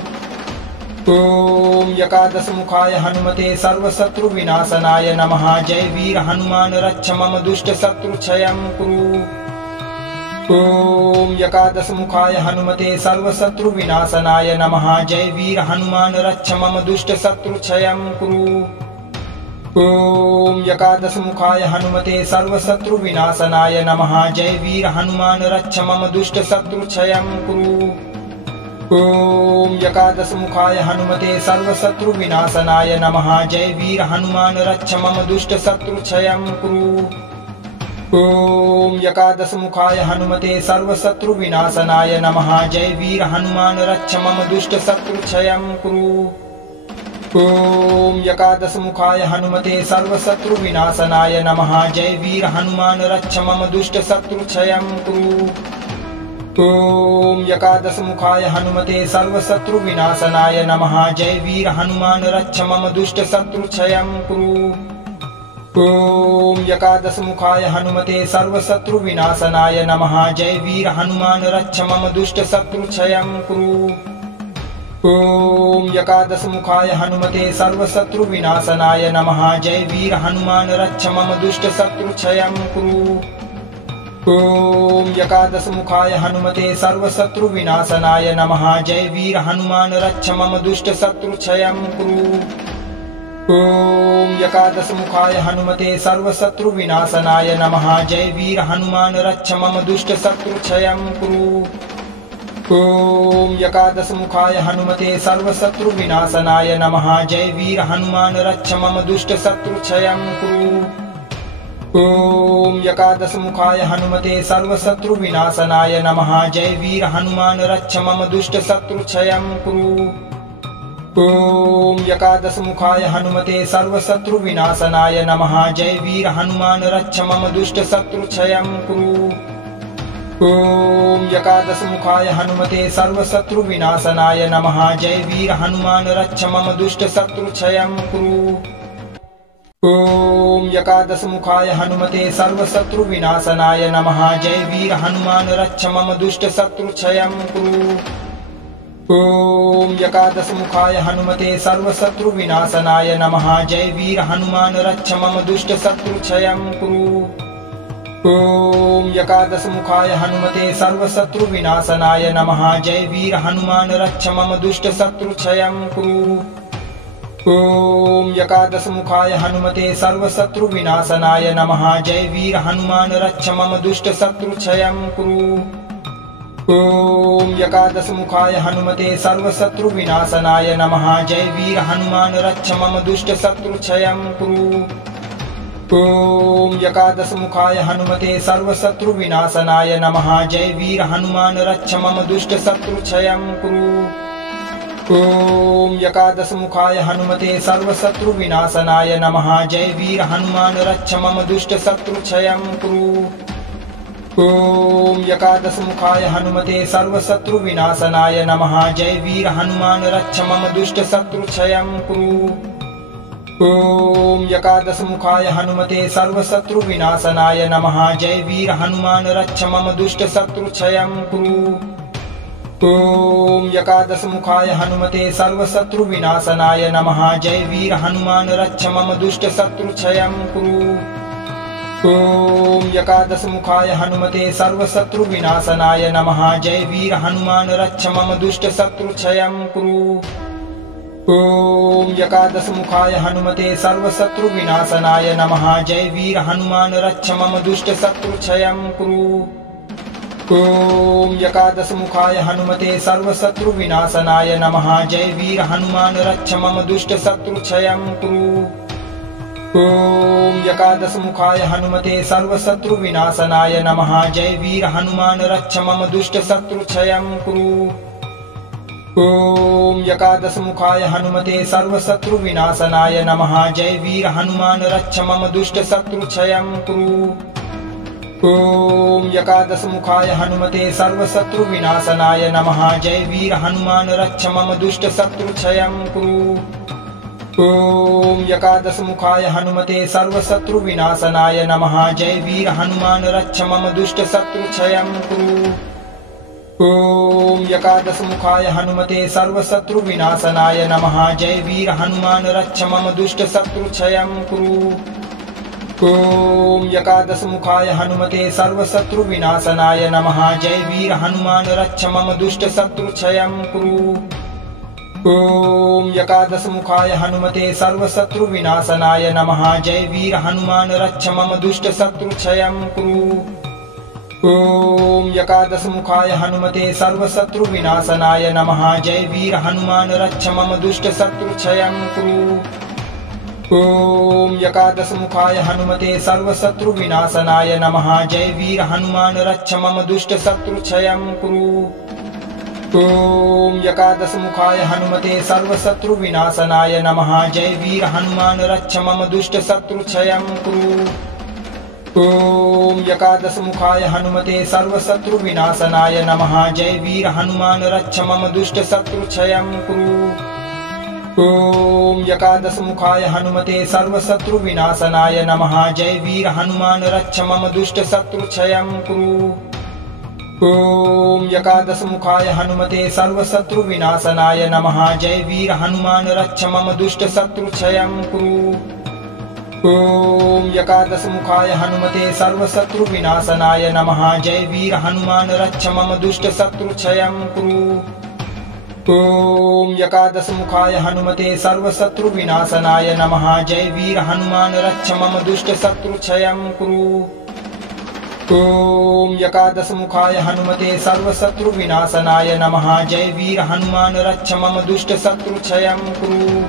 ओम एकादश मुखाय हनुमते सर्वशत्रु विनाशनाय नमः। जय वीर हनुमान रक्ष मम दुष्ट शत्रु क्षयं कुरु। ओम एकादशमुखाय हनुमते सर्वशत्रुविनाशनाय नमः। जय वीर हनुमान रक्ष मम दुष्ट शत्रु क्षयं कुरु। ओम एकादशमुखाय हनुमते सर्वशत्रुविनाशनाय नमः। जय वीर हनुमान रक्ष मम दुष्ट शत्रु क्षयं कुरु। ओम एकादशमुखाय हनुमते सर्वशत्रुविनाशनाय नमः। जय वीर हनुमान रक्ष मम दुष्ट शत्रु क्षयं कुरु। ओम एकादशमुखाय हनुमते सर्वशत्रुविनाशनाय नमः। जय वीर हनुमान रक्ष मम दुष्ट शत्रु क्षयं कुरु। ओम एकादशमुखाय हनुमते सर्वशत्रुविनाशनाय नमः। जय वीर हनुमान रक्ष मम दुष्ट शत्रु क्षयं कुरु। ओम एकादशमुखाय हनुमते सर्वशत्रुविनाशनाय नमः। जय वीर हनुमान रक्ष मम दुष्ट शत्रु क्षयं कुरु। ओम एकादशमुखाय हनुमते सर्वशत्रुविनाशनाय नमः। जय वीर हनुमान रक्ष मम दुष्ट शत्रु क्षयं कुरु। ओम एकादशमुखाय हनुमते सर्वशत्रुविनाशनाय नमः। जय वीर हनुमान रक्ष मम दुष्ट शत्रु क्षयं कुरु। ओम एकादशमुखाय हनुमते सर्वशत्रुविनाशनाय नमः। जय वीर हनुमान रक्ष मम दुष्ट शत्रु क्षयं कुरु। ओम एकादशमुखाय हनुमते सर्वशत्रुविनाशनाय नमः। जय वीर हनुमान रक्ष मम दुष्ट शत्रु क्षयं कुरु। ओम एकादशमुखाय हनुमते सर्वशत्रुविनाशनाय नमः। जय वीर हनुमान रक्ष मम दुष्ट शत्रु क्षयं कुरु। ओम एकादशमुखाय हनुमते सर्वशत्रुविनाशनाय नमः। जय वीर हनुमान रक्ष मम दुष्ट शत्रु क्षयं कुरु। ओम एकादशमुखाय हनुमते सर्वशत्रुविनाशनाय नमः। जय वीर हनुमान रक्ष मम दुष्ट शत्रु क्षयं कुरु। ओम एकादशमुखाय हनुमते सर्वशत्रुविनाशनाय नमः। जय वीर हनुमान रक्ष मम दुष्ट शत्रु क्षयं कुरु। ओम एकादशमुखाय हनुमते सर्वशत्रुविनाशनाय नमः। जय वीर हनुमान रक्ष मम दुष्ट शत्रु क्षयं कुरु। ओम एकादशमुखाय हनुमते सर्वशत्रुविनाशनाय नमः। जय वीर हनुमान रक्ष मम दुष्ट शत्रु क्षयं कुरु। ओम एकादशमुखाय हनुमते सर्वशत्रुविनाशनाय नमः। जय वीर हनुमान रक्ष मम दुष्ट शत्रु क्षयं कुरु। ओम एकादशमुखाय हनुमते सर्वशत्रुविनाशनाय नमः। जय वीर हनुमान रक्ष मम दुष्ट शत्रु क्षयं कुरु। ओम एकादशमुखाय हनुमते सर्वशत्रुविनाशनाय नमः। जय वीर हनुमान रक्ष मम दुष्ट शत्रु क्षयं कुरु। ओम एकादशमुखाय हनुमते सर्वशत्रुविनाशनाय नमः। जय वीर हनुमान रक्ष मम दुष्ट शत्रु क्षयं कुरु। ओम एकादशमुखाय हनुमते सर्वशत्रुविनाशनाय नमः। जय वीर हनुमान रक्ष मम दुष्ट शत्रु क्षयं कुरु। ओम एकादशमुखाय हनुमते सर्वशत्रुविनाशनाय नमः। जय वीर हनुमान रक्ष मम दुष्ट शत्रु क्षयं कुरु। ओम एकादशमुखाय हनुमते सर्वशत्रुविनाशनाय नमः। जय वीर हनुमान रक्ष मम दुष्ट शत्रु क्षयं कुरु। ओम एकादशमुखाय हनुमते सर्वशत्रुविनाशनाय नमः। जय वीर हनुमान रक्ष मम दुष्ट शत्रु क्षयं कुरु। ओम एकादशमुखाय हनुमते सर्वशत्रुविनाशनाय नमः। जय वीर हनुमान रक्ष मम दुष्ट शत्रु क्षयं कुरु। ओम एकादशमुखाय हनुमते सर्वशत्रुविनाशनाय नमः। जय वीर हनुमान रक्ष मम दुष्ट शत्रु क्षयं कुरु। ओम एकादशमुखाय हनुमते सर्वशत्रुविनाशनाय नमः। जय वीर हनुमान रक्ष मम दुष्ट शत्रु क्षयं कुरु। ओम एकादशमुखाय हनुमते सर्वशत्रुविनाशनाय नमः। जय वीर हनुमान रक्ष मम दुष्ट शत्रु क्षयं कुरु। ओम एकादशमुखाय हनुमते सर्वशत्रुविनाशनाय नमः। जय वीर हनुमान रक्ष मम दुष्ट शत्रु क्षयं कुरु। ओम एकादशमुखाय हनुमते सर्वशत्रुविनाशनाय नमः। जय वीर हनुमान रक्ष मम दुष्ट शत्रु क्षयं कुरु। ओम एकादशमुखाय हनुमते सर्वशत्रुविनाशनाय नमः। जय वीर हनुमान रक्ष मम दुष्ट शत्रु क्षयं कुरु। ओम एकादशमुखाय हनुमते सर्वशत्रुविनाशनाय नमः। जय वीर हनुमान रक्ष मम दुष्ट शत्रु क्षयं कुरु। ॐ एकादशमुखाय हनुमते सर्वशत्रुविनाशनाय नमः। जय वीर हनुमान रक्ष मम दुष्ट शत्रुक्षयं कुरु। ॐ एकादशमुखाय हनुमते सर्वशत्रुविनाशनाय नमः। जय वीर हनुमान रक्ष मम दुष्ट शत्रुक्षयं कुरु। ॐ एकादशमुखाय हनुमते सर्वशत्रुविनाशनाय नमः। जय वीर हनुमान रक्ष मम दुष्ट शत्रुक्षयं कुरु। ॐ एकादशमुखाय हनुमते सर्वशत्रुविनाशनाय नमः। जय वीर हनुमान रक्ष मम दुष्ट शत्रुक्षयं कुरु। ॐ एकादशमुखाय हनुमते सर्वशत्रुविनाशनाय नमः। जय वीर हनुमान रक्ष मम दुष्ट शत्रुक्षयं कुरु। ॐ एकादशमुखाय हनुमते सर्वशत्रुविनाशनाय नमः। जय वीर हनुमान रक्ष मम दुष्ट शत्रुक्षयं कुरु। ॐ एकादशमुखाय हनुमते सर्वशत्रुविनाशनाय नमः। जय वीर हनुमान रक्ष मम दुष्ट शत्रुक्षयं कुरु। ॐ एकादशमुखाय हनुमते सर्वशत्रुविनाशनाय नमः। जय वीर हनुमान रक्ष मम दुष्ट शत्रुक्षयं कुरु। ॐ एकादशमुखाय हनुमते सर्वशत्रुविनाशनाय नमः। जय वीर हनुमान रक्ष मम दुष्ट शत्रुक्षयं कुरु। ॐ एकादशमुखाय हनुमते सर्वशत्रुविनाशनाय नमः। जय वीर हनुमान रक्ष मम दुष्ट शत्रुक्षयं कुरु। ॐ एकादशमुखाय हनुमते सर्वशत्रुविनाशनाय नमः। जय वीर हनुमान रक्ष मम दुष्ट शत्रुक्षयं कुरु।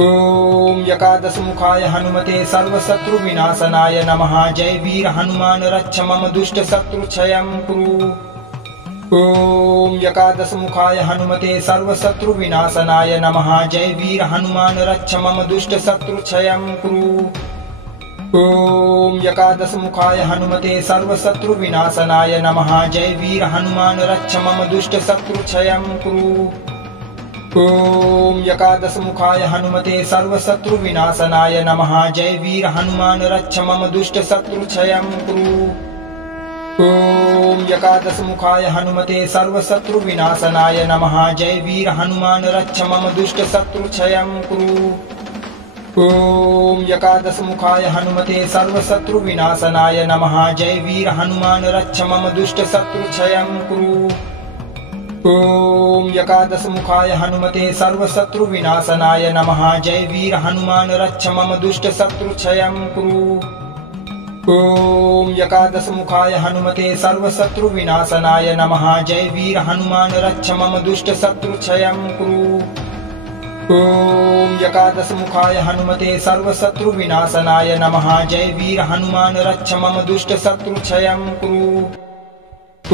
ॐ एकादशमुखाय हनुमते सर्वशत्रुविनाशनाय नमः। जय वीर हनुमान रक्ष मम दुष्ट शत्रुक्षयं कुरु। ॐ एकादशमुखाय हनुमते सर्वशत्रुविनाशनाय नमः। जय वीर हनुमान रक्ष मम दुष्ट शत्रुक्षयं कुरु। ॐ एकादशमुखाय हनुमते सर्वशत्रुविनाशनाय नमः। जय वीर हनुमान रक्ष मम दुष्ट शत्रुक्षयं कुरु। ॐ एकादशमुखाय हनुमते सर्वशत्रुविनाशनाय नमः। जय वीर हनुमान रक्ष मम दुष्ट शत्रुक्षयं कुरु। ॐ एकादशमुखाय हनुमते सर्वशत्रुविनाशनाय नमः। जय वीर हनुमान रक्ष मम दुष्ट शत्रुक्षयं कुरु। ॐ एकादशमुखाय हनुमते सर्वशत्रुविनाशनाय नमः। जय वीर हनुमान रक्ष मम दुष्ट शत्रुक्षयं कुरु। ॐ एकादशमुखाय हनुमते सर्वशत्रुविनाशनाय नमः। जय वीर हनुमान रक्ष मम दुष्ट शत्रुक्षयं कुरु। ॐ एकादशमुखाय हनुमते सर्वशत्रुविनाशनाय नमः। जय वीर हनुमान रक्ष मम दुष्ट शत्रुक्षयं कुरु। ॐ एकादशमुखाय हनुमते सर्वशत्रुविनाशनाय नमः। जय वीर हनुमान रक्ष मम दुष्ट शत्रुक्षयं कुरु।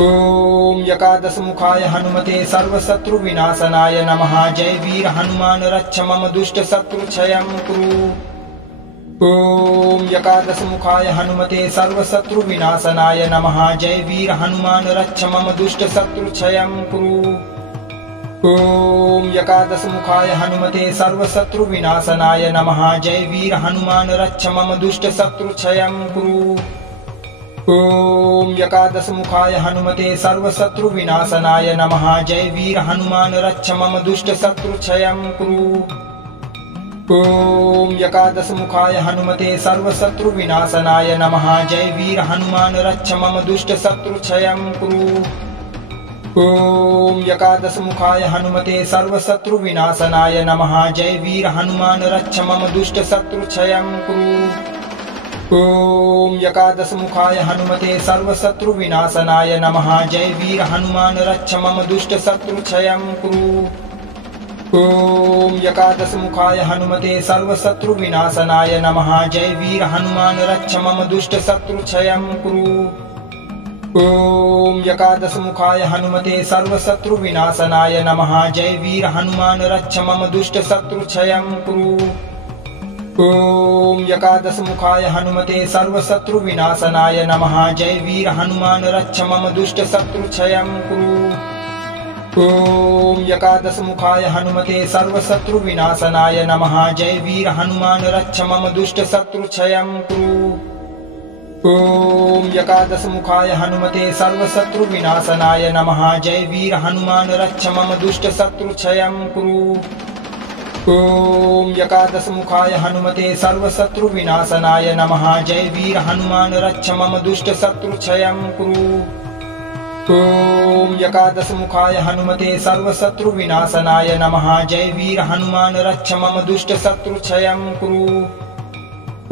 ॐ एकादशमुखाय हनुमते सर्वशत्रुविनाशनाय नमः। जय वीर हनुमान रक्ष मम दुष्ट शत्रुक्षयं कुरु। ॐ एकादशमुखाय हनुमते सर्वशत्रुविनाशनाय नमः। जय वीर हनुमान रक्ष मम दुष्ट शत्रुक्षयं कुरु। ॐ एकादशमुखाय हनुमते सर्वशत्रुविनाशनाय नमः। जय वीर हनुमान रक्ष मम दुष्ट शत्रुक्षयं कुरु। ॐ एकादशमुखाय हनुमते सर्वशत्रुविनाशनाय नमः। जय वीर हनुमान रक्ष मम दुष्ट शत्रुक्षयं कुरु। ॐ एकादशमुखाय हनुमते सर्वशत्रुविनाशनाय नमः। जय वीर हनुमान रक्ष मम दुष्ट शत्रुक्षयं कुरु। ॐ एकादशमुखाय हनुमते सर्वशत्रुविनाशनाय नमः। जय वीर हनुमान रक्ष मम दुष्ट शत्रुक्षयं कुरु। ॐ एकादशमुखाय हनुमते सर्वशत्रुविनाशनाय नमः। जय वीर हनुमान रक्ष मम दुष्ट शत्रुक्षयं कुरु। ॐ एकादशमुखाय हनुमते सर्वशत्रुविनाशनाय नमः। जय वीर हनुमान रक्ष मम दुष्ट शत्रुक्षयं कुरु। ॐ एकादशमुखाय हनुमते सर्वशत्रुविनाशनाय नमः। जय वीर हनुमान रक्ष मम दुष्ट शत्रुक्षयं कुरु। ॐ एकादशमुखाय हनुमते सर्वशत्रुविनाशनाय नमः। जय वीर हनुमान रक्ष मम दुष्ट शत्रुक्षयं कुरु। ॐ एकादशमुखाय हनुमते सर्वशत्रुविनाशनाय नमः। जय वीर हनुमान रक्ष मम दुष्ट शत्रुक्षयं कुरु। ॐ एकादशमुखाय हनुमते सर्वशत्रुविनाशनाय नमः। जय वीर हनुमान रक्ष मम दुष्ट शत्रुक्षयं कुरु। ओम एकादश मुखाय हनुमते सर्वशत्रु विनाशनाय नमः। जय वीर हनुमान रक्ष मम दुष्ट शत्रु क्षयं कुरु। ओम एकादश मुखाय हनुमते सर्वशत्रु विनाशनाय नमः। जय वीर हनुमान रक्ष मम दुष्ट शत्रु क्षयं कुरु।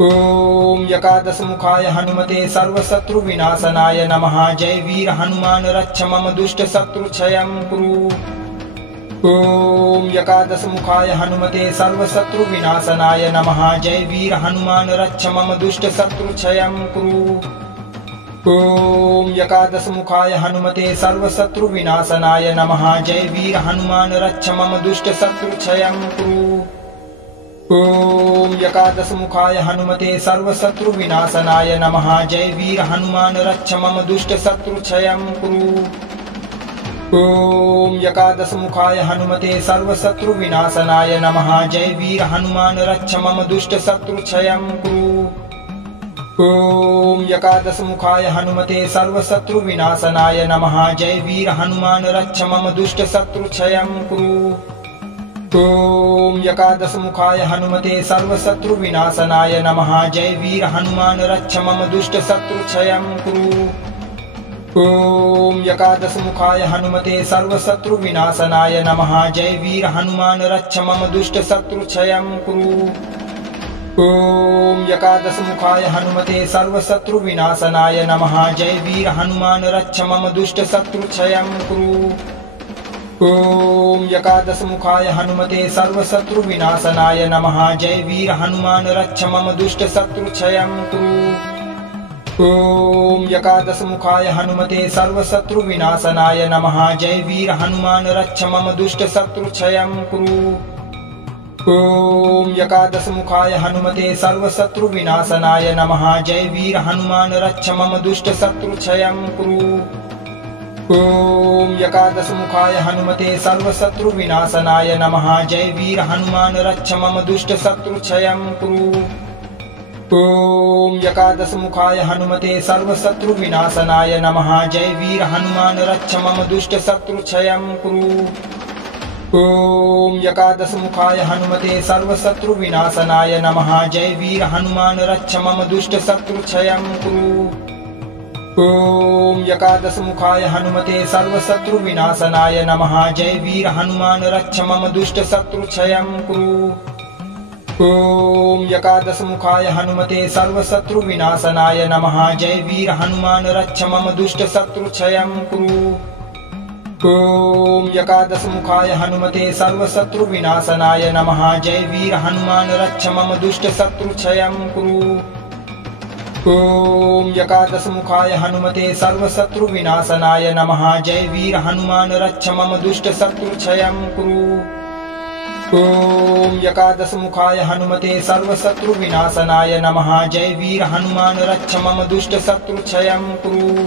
ओम एकादश मुखाय हनुमते सर्वशत्रु विनाशनाय नमः। जय वीर हनुमान रक्ष मम दुष्ट शत्रु क्षयं कुरु। ओम एकादश मुखाय हनुमते सर्वशत्रु विनाशनाय नमः। जय वीर हनुमान रक्ष मम दुष्ट शत्रु क्षयं कुरु। ओम एकादश मुखाय हनुमते सर्वशत्रु विनाशनाय नमः। जय वीर हनुमान रक्ष मम दुष्ट शत्रु क्षयं कुरु। ओम एकादश मुखाय हनुमते सर्वशत्रु विनाशनाय नमः। जय वीर हनुमान रक्ष मम दुष्ट शत्रु क्षयं कुरु। ओम एकादश मुखाय हनुमते सर्वशत्रु विनाशनाय नमः। जय वीर हनुमान रक्ष मम दुष्ट शत्रु क्षयं कुरु। ओम एकादश मुखाय हनुमते सर्वशत्रु विनाशनाय नमः। जय वीर हनुमान रक्ष मम दुष्ट शत्रु क्षयं कुरु। ओम एकादश मुखाय हनुमते सर्वशत्रु विनाशनाय नमः। जय वीर हनुमान रक्ष मम दुष्ट शत्रु क्षयं कुरु। ओम एकादश मुखाय हनुमते सर्वशत्रु विनाशनाय नमः। जय वीर हनुमान रक्ष मम दुष्ट शत्रु क्षयं कुरु। ओम एकादश मुखाय हनुमते सर्वशत्रु विनाशनाय नमः। जय वीर हनुमान रक्ष मम दुष्ट शत्रु क्षयं कुरु। ओम एकादश मुखाय हनुमते सर्वशत्रु विनाशनाय नमः। जय वीर हनुमान रक्ष मम दुष्ट शत्रु क्षयं कुरु। ओम एकादश मुखाय हनुमते सर्वशत्रु विनाशनाय नमः। जय वीर हनुमान रक्ष मम दुष्ट शत्रु क्षयं कुरु। ओम एकादश मुखाय हनुमते सर्वशत्रु विनाशनाय नमः। जय वीर हनुमान रक्ष मम दुष्ट शत्रु क्षयं कुरु। ओम एकादश मुखाय हनुमते सर्वशत्रु विनाशनाय नमः। जय वीर हनुमान रक्ष मम दुष्ट शत्रु क्षयं कुरु। ओम एकादश मुखाय हनुमते सर्वशत्रु विनाशनाय नमः। जय वीर हनुमान रक्ष मम दुष्ट शत्रु क्षयं कुरु। ओम एकादश मुखाय हनुमते सर्वशत्रु विनाशनाय नमः। जय वीर हनुमान रक्ष मम दुष्ट शत्रु क्षयं कुरु। ओम एकादश मुखाय हनुमते सर्वशत्रु विनाशनाय नमः। जय वीर हनुमान रक्ष मम दुष्ट शत्रु क्षयं कुरु। ओम एकादश मुखाय हनुमते सर्वशत्रु विनाशनाय नमः। जय वीर हनुमान रक्ष मम दुष्ट शत्रु क्षयं कुरु। ओम एकादश मुखाय हनुमते सर्वशत्रु विनाशनाय नमः। जय वीर हनुमान रक्ष मम दुष्ट शत्रु क्षयं कुरु। ओम एकादश मुखाय हनुमते सर्वशत्रु विनाशनाय नमः। जय वीर हनुमान रक्ष मम दुष्ट शत्रु क्षयं कुरु। ओम एकादश मुखाय हनुमते सर्वशत्रु विनाशनाय नमः। जय वीर हनुमान रक्ष मम दुष्ट शत्रु क्षयं कुरु।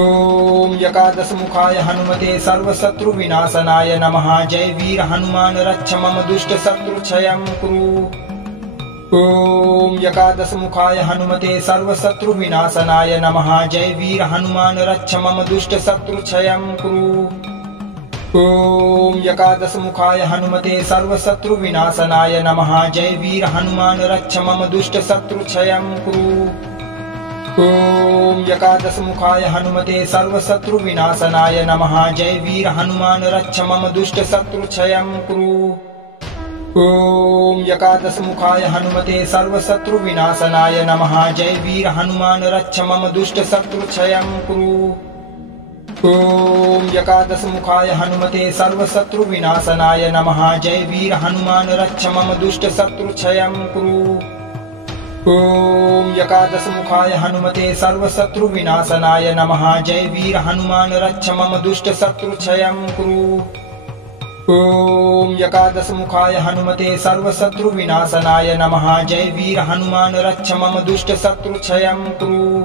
ओम एकादश मुखाय हनुमते सर्वशत्रु विनाशनाय नमः। जय वीर हनुमान रक्ष मम दुष्ट शत्रु क्षयं कुरु। ओम एकादश मुखाय हनुमते सर्वशत्रु विनाशनाय नमः। जय वीर हनुमान रक्ष मम दुष्ट शत्रु क्षयं कुरु। ओम एकादश मुखाय हनुमते सर्वशत्रु विनाशनाय नमः। जय वीर हनुमान रक्ष मम दुष्ट शत्रु क्षयं कुरु। ओम एकादश मुखाय हनुमते सर्वशत्रु विनाशनाय नमः। जय वीर हनुमान रक्ष मम दुष्ट शत्रु क्षयं कुरु। ओम एकादश मुखाय हनुमते सर्वशत्रु विनाशनाय नमः। जय वीर हनुमान रक्ष मम दुष्ट शत्रु क्षयं कुरु। ओम एकादश मुखाय हनुमते सर्वशत्रु विनाशनाय नमः। जय वीर हनुमान रक्ष मम दुष्ट शत्रु क्षयं कुरु। ओम एकादश मुखाय हनुमते सर्वशत्रु विनाशनाय नमः। जय वीर हनुमान रक्ष मम दुष्ट शत्रु क्षयं कुरु। ओम एकादश मुखाय हनुमते सर्वशत्रु विनाशनाय नमः। जय वीर हनुमान रक्ष मम दुष्ट शत्रु क्षयं कुरु।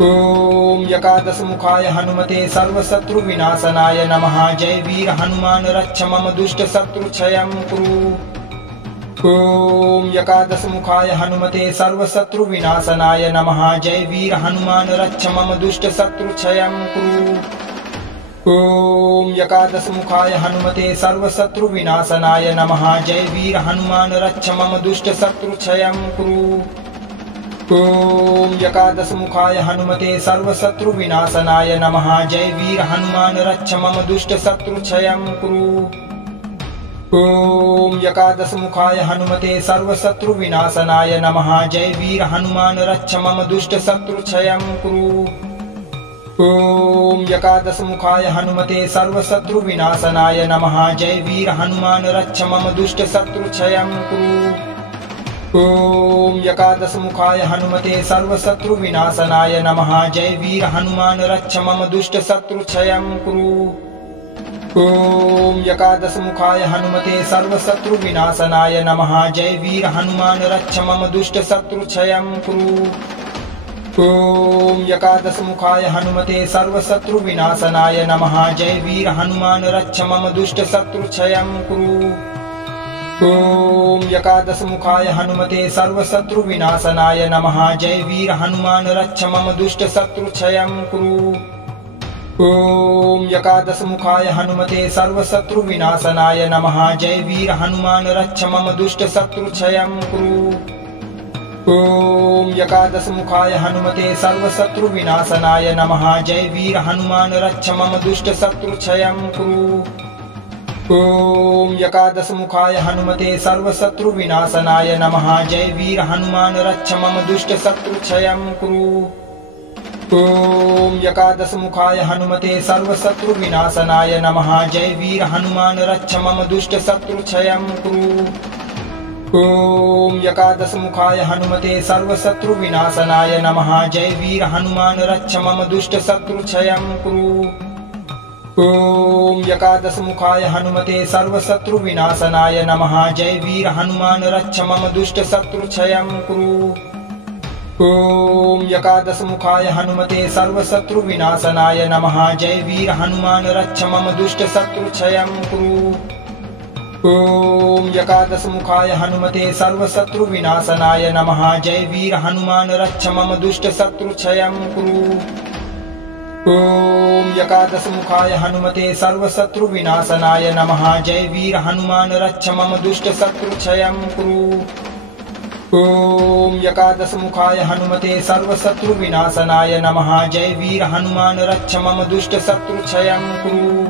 ओम एकादश मुखाय हनुमते सर्वशत्रु विनाशनाय नमः। जय वीर हनुमान रक्ष मम दुष्ट शत्रु क्षयं कुरु। ओम एकादश मुखाय हनुमते सर्वशत्रु विनाशनाय नमः। जय वीर हनुमान रक्ष मम दुष्ट शत्रु क्षयं कुरु। ओम एकादशमुखाय हनुमते सर्वशत्रुविनाशनाय नमः। जय वीर हनुमान रक्ष मम दुष्ट शत्रु क्षयं कुरु। ओम एकादशमुखाय हनुमते सर्वशत्रुविनाशनाय नमः। जय वीर हनुमान रक्ष मम दुष्ट शत्रु क्षयं कुरु। ओम एकादशमुखाय हनुमते सर्वशत्रुविनाशनाय नमः। जय वीर हनुमान रक्ष मम दुष्ट शत्रु क्षयं कुरु। ओम एकादशमुखाय हनुमते सर्वशत्रुविनाशनाय नमः। जय वीर हनुमान रक्ष मम दुष्ट शत्रु क्षयं कुरु। ओम एकादशमुखाय हनुमते सर्वशत्रुविनाशनाय नमः। जय वीर हनुमान रक्ष मम दुष्ट शत्रु क्षयं कुरु। ओम एकादशमुखाय हनुमते सर्वशत्रुविनाशनाय नमः। जय वीर हनुमान रक्ष मम दुष्ट शत्रु क्षयं कुरु। ओम एकादशमुखाय हनुमते सर्वशत्रुविनाशनाय नमः। जय वीर हनुमान रक्ष मम दुष्ट शत्रु क्षयं कुरु। ओम एकादशमुखाय हनुमते सर्वशत्रुविनाशनाय नमः। जय वीर हनुमान रक्ष मम दुष्ट शत्रु क्षयं कुरु। ओम एकादशमुखाय हनुमते सर्वशत्रुविनाशनाय नमः। जय वीर हनुमान रक्ष मम दुष्ट शत्रु क्षयं कुरु। ओम एकादशमुखाय हनुमते सर्वशत्रुविनाशनाय नमः। जय वीर हनुमान रक्ष मम दुष्ट शत्रु क्षयं कुरु। ओम एकादशमुखाय हनुमते सर्वशत्रुविनाशनाय नमः। जय वीर हनुमान रक्ष मम दुष्ट शत्रु क्षयं कुरु। ओम एकादशमुखाय हनुमते सर्वशत्रुविनाशनाय नमः। जय वीर हनुमान रक्ष मम दुष्ट शत्रु क्षयं कुरु। ओम एकादशमुखाय हनुमते सर्वशत्रुविनाशनाय नमः। जय वीर हनुमान रक्ष मम दुष्ट शत्रु क्षयं कुरु। ओम एकादशमुखाय हनुमते सर्वशत्रुविनाशनाय नमः। जय वीर हनुमान रक्ष मम दुष्ट शत्रु क्षयं कुरु। ओम एकादशमुखाय हनुमते सर्वशत्रुविनाशनाय नमः। जय वीर हनुमान रक्ष मम दुष्ट शत्रु क्षयं कुरु। ओम एकादशमुखाय हनुमते सर्वशत्रुविनाशनाय नमः। जय वीर हनुमान रक्ष मम दुष्ट शत्रु क्षयं कुरु। ओम एकादशमुखाय हनुमते सर्वशत्रुविनाशनाय नमः। जय वीर हनुमान रक्ष मम दुष्ट शत्रु क्षयं कुरु। ओम एकादशमुखाय हनुमते सर्वशत्रुविनाशनाय नमः। जय वीर हनुमान रक्ष मम दुष्ट शत्रु क्षयं कुरु।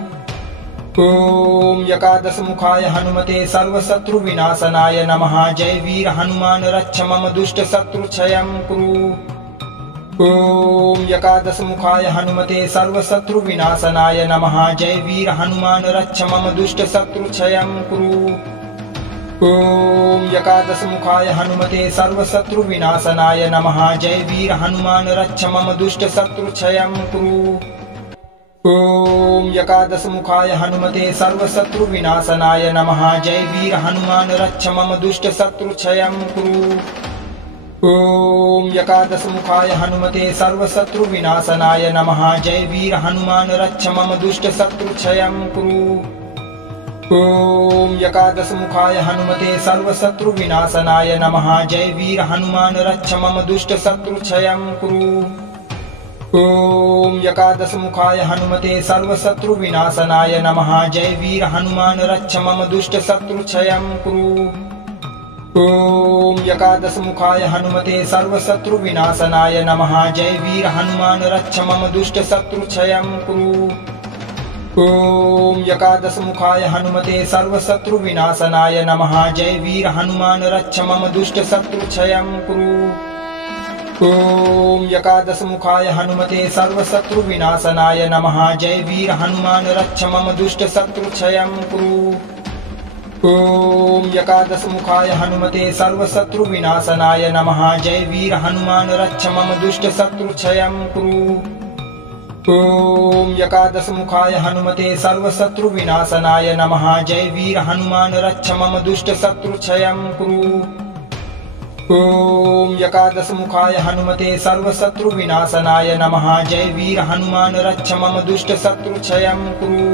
ओम एकादशमुखाय हनुमते सर्वशत्रुविनाशनाय नमः। जय वीर हनुमान रक्ष मम दुष्ट शत्रु क्षयं कुरु। ओम एकादशमुखाय हनुमते सर्वशत्रुविनाशनाय नमः। जय वीर हनुमान रक्ष मम दुष्ट शत्रु क्षयं कुरु। ओम एकादशमुखाय हनुमते सर्वशत्रुविनाशनाय नमः। जय वीर हनुमान रक्ष मम दुष्ट शत्रु क्षयं कुरु। ओम एकादशमुखाय हनुमते सर्वशत्रुविनाशनाय नमः। जय वीर हनुमान रक्ष मम दुष्ट शत्रु क्षयं कुरु। ओम एकादशमुखाय हनुमते सर्वशत्रुविनाशनाय नमः। जय वीर हनुमान रक्ष मम दुष्ट शत्रु क्षयं कुरु। ओम एकादशमुखाय हनुमते सर्वशत्रुविनाशनाय नमः। जय वीर हनुमान रक्ष मम दुष्ट शत्रु क्षयं कुरु। ओम एकादशमुखाय हनुमते सर्वशत्रुविनाशनाय नमः। जय वीर हनुमान रक्ष मम दुष्ट शत्रु क्षयं कुरु। ओम एकादशमुखाय हनुमते सर्वशत्रुविनाशनाय नमः। जय वीर हनुमान रक्ष मम दुष्ट शत्रु क्षयं कुरु। ओम एकादशमुखाय हनुमते सर्वशत्रुविनाशनाय नमः। जय वीर हनुमान रक्ष मम दुष्ट शत्रु क्षयं कुरु। ओम एकादशमुखाय हनुमते सर्वशत्रुविनाशनाय नमः। जय वीर हनुमान रक्ष मम दुष्ट शत्रु क्षयं कुरु। ओम एकादशमुखाय हनुमते सर्वशत्रुविनाशनाय नमः। जय वीर हनुमान रक्ष मम दुष्ट शत्रु क्षयं कुरु। ओम एकादशमुखाय हनुमते सर्वशत्रुविनाशनाय नमः। जय वीर हनुमान रक्ष मम दुष्ट शत्रु क्षयं कुरु। ओम एकादशमुखाय हनुमते सर्वशत्रुविनाशनाय नमः। जय वीर हनुमान रक्ष मम दुष्ट शत्रु क्षयं कुरु।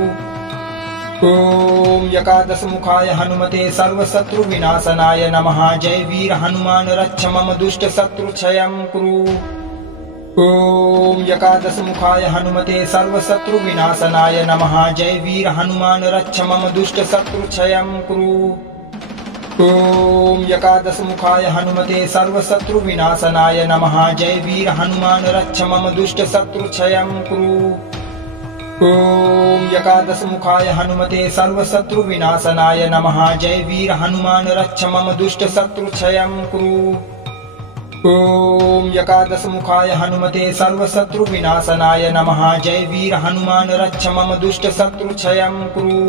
ओम एकादशमुखाय हनुमते सर्वशत्रुविनाशनाय नमः। जय वीर हनुमान रक्ष मम दुष्ट शत्रु क्षयं कुरु। ॐ एकादशमुखाय हनुमते सर्वशत्रुविनाशनाय नमः। जय वीर हनुमान रक्ष मम दुष्टशत्रुक्षयं कुरु। ॐ एकादशमुखाय हनुमते सर्वशत्रुविनाशनाय नमः। जय वीर हनुमान रक्ष मम दुष्टशत्रुक्षयं कुरु। ॐ एकादशमुखाय हनुमते सर्वशत्रुविनाशनाय नमः। जय वीर हनुमान रक्ष मम दुष्टशत्रुक्षयं कुरु। ॐ एकादशमुखाय हनुमते सर्वशत्रुविनाशनाय नमः। जय वीर हनुमान रक्ष मम दुष्टशत्रुक्षयं कुरु।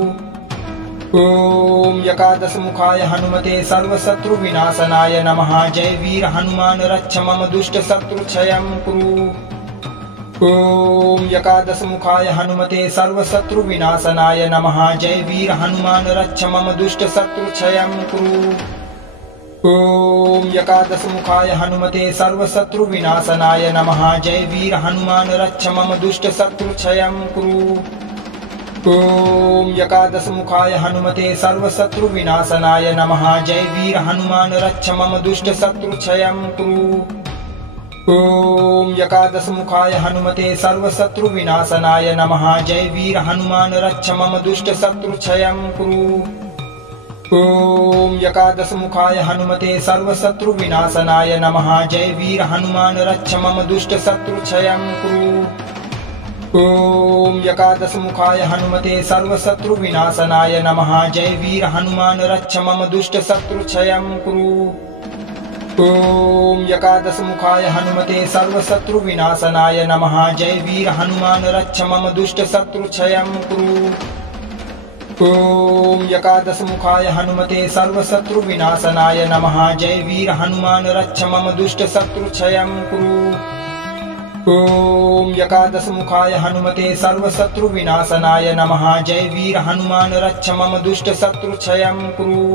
ॐ एकादशमुखाय हनुमते सर्वशत्रुविनाशनाय नमः। जय वीर हनुमान रक्ष मम दुष्टशत्रुक्षयं कुरु। ॐ एकादशमुखाय हनुमते सर्वशत्रुविनाशनाय नमः। जय वीर हनुमान रक्ष मम दुष्टशत्रुक्षयं कुरु। ॐ एकादशमुखाय हनुमते सर्वशत्रुविनाशनाय नमः। जय वीर हनुमान रक्ष मम दुष्टशत्रुक्षयं कुरु। ॐ एकादशमुखाय हनुमते सर्वशत्रुविनाशनाय नमः। जय वीर हनुमान रक्ष मम दुष्टशत्रुक्षयं कुरु। ॐ एकादशमुखाय हनुमते सर्वशत्रुविनाशनाय नमः। जय वीर हनुमान रक्ष मम दुष्टशत्रुक्षयं कुरु। ॐ एकादशमुखाय हनुमते सर्वशत्रुविनाशनाय नमः। जय वीर हनुमान रक्ष मम दुष्टशत्रुक्षयं कुरु। ॐ एकादशमुखाय हनुमते सर्वशत्रुविनाशनाय नमः। जय वीर हनुमान रक्ष मम दुष्टशत्रुक्षयं कुरु। ॐ एकादशमुखाय हनुमते सर्वशत्रुविनाशनाय नमः। जय वीर हनुमान रक्ष मम दुष्टशत्रुक्षयं कुरु। ॐ एकादशमुखाय हनुमते सर्वशत्रुविनाशनाय नमः। जय वीर हनुमान रक्ष मम दुष्टशत्रुक्षयं कुरु। ॐ एकादशमुखाय हनुमते सर्वशत्रुविनाशनाय नमः। जय वीर हनुमान रक्ष मम दुष्टशत्रुक्षयं कुरु।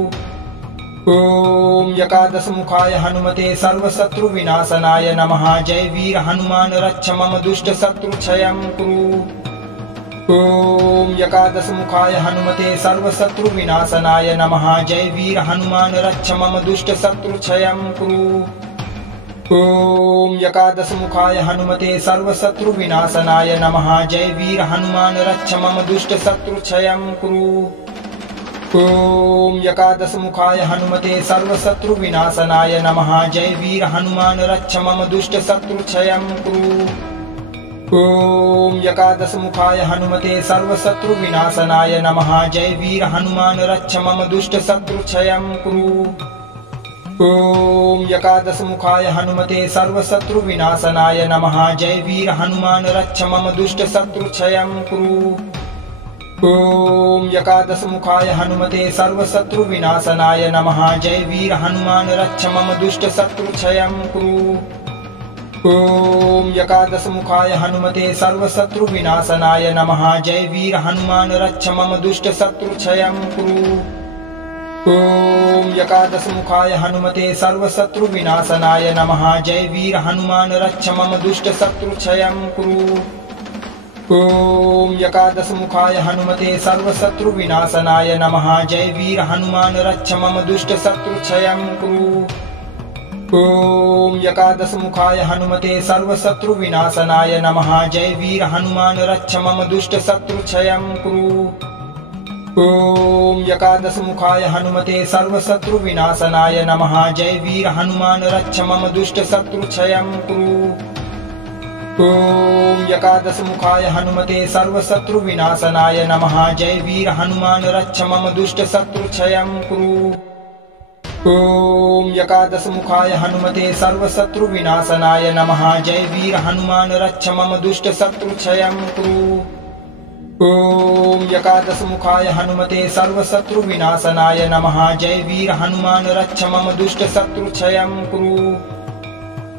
ॐ एकादशमुखाय हनुमते सर्वशत्रुविनाशनाय नमः। जय वीर हनुमान रक्ष मम दुष्टशत्रुक्षयं कुरु। ॐ एकादशमुखाय हनुमते सर्वशत्रुविनाशनाय नमः। जय वीर हनुमान रक्ष मम दुष्टशत्रुक्षयं कुरु। ॐ एकादशमुखाय हनुमते सर्वशत्रुविनाशनाय नमः। जय वीर हनुमान रक्ष मम दुष्टशत्रुक्षयं कुरु। ॐ एकादशमुखाय हनुमते सर्वशत्रुविनाशनाय नमः। जय वीर हनुमान रक्ष मम दुष्टशत्रुक्षयं कुरु। ॐ एकादशमुखाय हनुमते सर्वशत्रुविनाशनाय नमः। जय वीर हनुमान रक्ष मम दुष्टशत्रुक्षयं कुरु। ॐ एकादशमुखाय हनुमते सर्वशत्रुविनाशनाय नमः। जय वीर हनुमान रक्ष मम दुष्टशत्रुक्षयं कुरु। ॐ एकादशमुखाय हनुमते सर्वशत्रुविनाशनाय नमः। जय वीर हनुमान रक्ष मम दुष्टशत्रुक्षयं कुरु। ॐ एकादशमुखाय हनुमते सर्वशत्रुविनाशनाय नमः। जय वीर हनुमान रक्ष मम दुष्टशत्रुक्षयं कुरु। ॐ एकादशमुखाय हनुमते सर्वशत्रुविनाशनाय नमः। जय वीर हनुमान रक्ष मम दुष्टशत्रुक्षयं कुरु। ॐ एकादशमुखाय हनुमते सर्वशत्रुविनाशनाय नमः। जय वीर हनुमान रक्ष मम दुष्टशत्रुक्षयं कुरु। ॐ एकादशमुखाय हनुमते सर्वशत्रुविनाशनाय नमः। जय वीर हनुमान रक्ष मम दुष्टशत्रुक्षयं कुरु। ॐ एकादशमुखाय हनुमते सर्वशत्रुविनाशनाय नमः। जय वीर हनुमान रक्ष मम दुष्टशत्रुक्षयं कुरु। ॐ एकादशमुखाय हनुमते सर्वशत्रुविनाशनाय नमः। जय वीर हनुमान रक्ष मम दुष्टशत्रुक्षयं कुरु। ॐ एकादशमुखाय हनुमते सर्वशत्रुविनाशनाय नमः। जय वीर हनुमान रक्ष मम दुष्टशत्रुक्षयं कुरु। ॐ एकादशमुखाय हनुमते सर्वशत्रुविनाशनाय नमः। जय वीर हनुमान रक्ष मम दुष्टशत्रुक्षयं कुरु।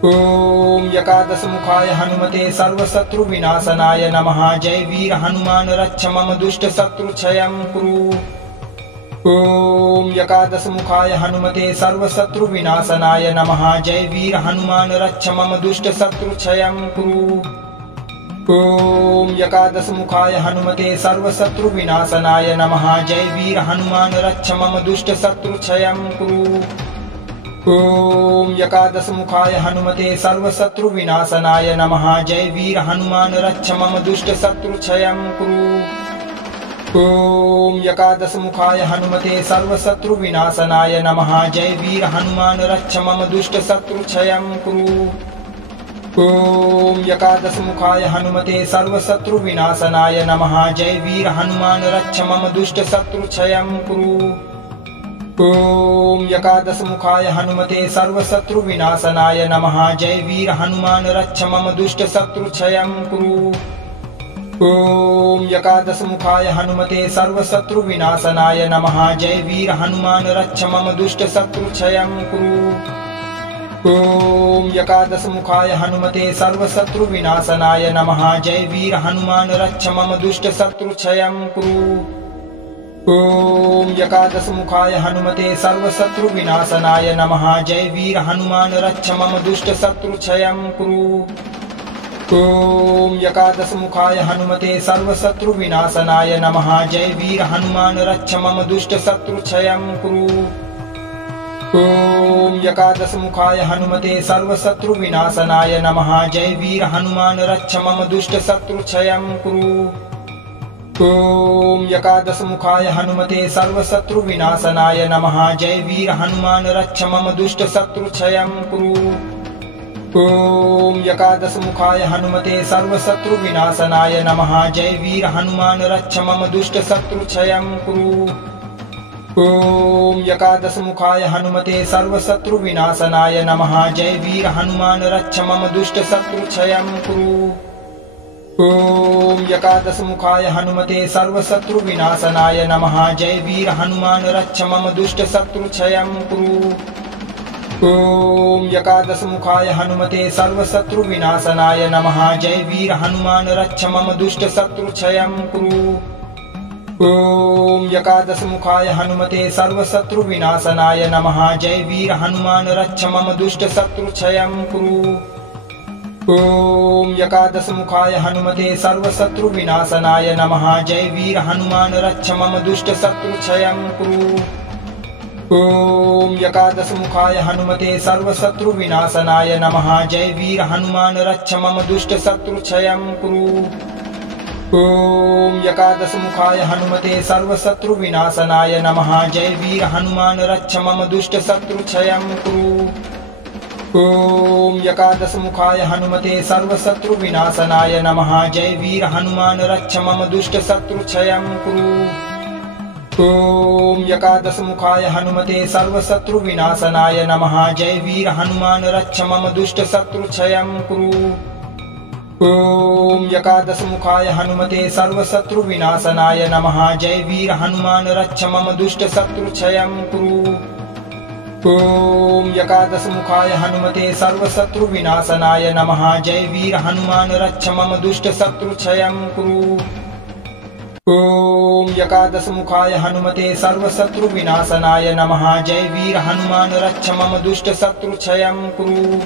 ॐ एकादशमुखाय हनुमते सर्वशत्रुविनाशनाय नमः। जय वीर हनुमान रक्ष मम दुष्टशत्रुक्षयं कुरु। ॐ एकादशमुखाय हनुमते सर्वशत्रुविनाशनाय नमः। जय वीर हनुमान रक्ष मम दुष्टशत्रुक्षयं कुरु। ॐ एकादशमुखाय हनुमते सर्वशत्रुविनाशनाय नमः। जय वीर हनुमान रक्ष मम दुष्टशत्रुक्षयं कुरु। ओम एकादश मुखाय हनुमते सर्वशत्रु विनाशनाय नमः। जय वीर हनुमान रक्ष मम दुष्ट शत्रु क्षयं कुरु। ओम एकादश मुखाय हनुमते सर्वशत्रु विनाशनाय नमः। जय वीर हनुमान रक्ष मम दुष्ट शत्रु क्षयं कुरु। ओम एकादश मुखाय हनुमते सर्वशत्रु विनाशनाय नमः। जय वीर हनुमान रक्ष मम दुष्ट शत्रु क्षयं कुरु। ओम एकादश मुखाय हनुमते सर्वशत्रु विनाशनाय नमः। जय वीर हनुमान रक्ष मम दुष्ट शत्रु क्षयं कुरु। ओम एकादश मुखाय हनुमते सर्वशत्रु विनाशनाय नमः। जय वीर हनुमान रक्ष मम दुष्ट शत्रु क्षयं कुरु। ओम एकादश मुखाय हनुमते सर्वशत्रु विनाशनाय नमः। जय वीर हनुमान रक्ष मम दुष्ट शत्रु क्षयं कुरु। ओम एकादश मुखाय हनुमते सर्वशत्रु विनाशनाय नमः। जय वीर हनुमान रक्ष मम दुष्ट शत्रु क्षयं कुरु। ओम एकादश मुखाय हनुमते सर्वशत्रु विनाशनाय नमः। जय वीर हनुमान रक्ष मम दुष्ट शत्रु क्षयं कुरु। ओम एकादश मुखाय हनुमते सर्वशत्रु विनाशनाय नमः। जय वीर हनुमान रक्ष मम दुष्ट शत्रु क्षयं कुरु। ओम एकादश मुखाय हनुमते सर्वशत्रु विनाशनाय नमः। जय वीर हनुमान रक्ष मम दुष्ट शत्रु क्षयं कुरु। ओम एकादश मुखाय हनुमते सर्वशत्रु विनाशनाय नमः। जय वीर हनुमान रक्ष मम दुष्ट शत्रु क्षयं कुरु। ओम एकादश मुखाय हनुमते सर्वशत्रु विनाशनाय नमः। जय वीर हनुमान रक्ष मम दुष्ट शत्रु क्षयं कुरु। ओम एकादश मुखाय हनुमते सर्वशत्रु विनाशनाय नमः। जय वीर हनुमान रक्ष मम दुष्ट शत्रु क्षयं कुरु। ओम एकादश मुखाय हनुमते सर्वशत्रु विनाशनाय नमः। जय वीर हनुमान रक्ष मम दुष्ट शत्रु क्षयं कुरु। ओम एकादश मुखाय हनुमते सर्वशत्रु विनाशनाय नमः। जय वीर हनुमान रक्ष मम दुष्ट शत्रु क्षयं कुरु। ओम एकादश मुखाय हनुमते सर्वशत्रु विनाशनाय नमः। जय वीर हनुमान रक्ष मम दुष्ट शत्रु क्षयं कुरु। ओम एकादश मुखाय हनुमते सर्वशत्रु विनाशनाय नमः। जय वीर हनुमान रक्ष मम दुष्ट शत्रु क्षयं कुरु। ओम एकादश मुखाय हनुमते सर्वशत्रु विनाशनाय नमः। जय वीर हनुमान रक्ष मम दुष्ट शत्रु क्षयं कुरु। ओम एकादश मुखाय हनुमते सर्वशत्रु विनाशनाय नमः। जय वीर हनुमान रक्ष मम दुष्ट शत्रु क्षयं कुरु। ओम एकादश मुखाय हनुमते सर्वशत्रु विनाशनाय नमः। जय वीर हनुमान रक्ष मम दुष्ट शत्रु क्षयं कुरु। ओम एकादश मुखाय हनुमते सर्वशत्रु विनाशनाय नमः। जय वीर हनुमान रक्ष मम दुष्ट शत्रु क्षयं कुरु। ओम एकादश मुखाय हनुमते सर्वशत्रु विनाशनाय नमः। जय वीर हनुमान रक्ष मम दुष्ट शत्रु क्षयं कुरु। ओम एकादश मुखाय हनुमते सर्वशत्रु विनाशनाय नमः। जय वीर हनुमान रक्ष मम दुष्ट शत्रु क्षयं कुरु।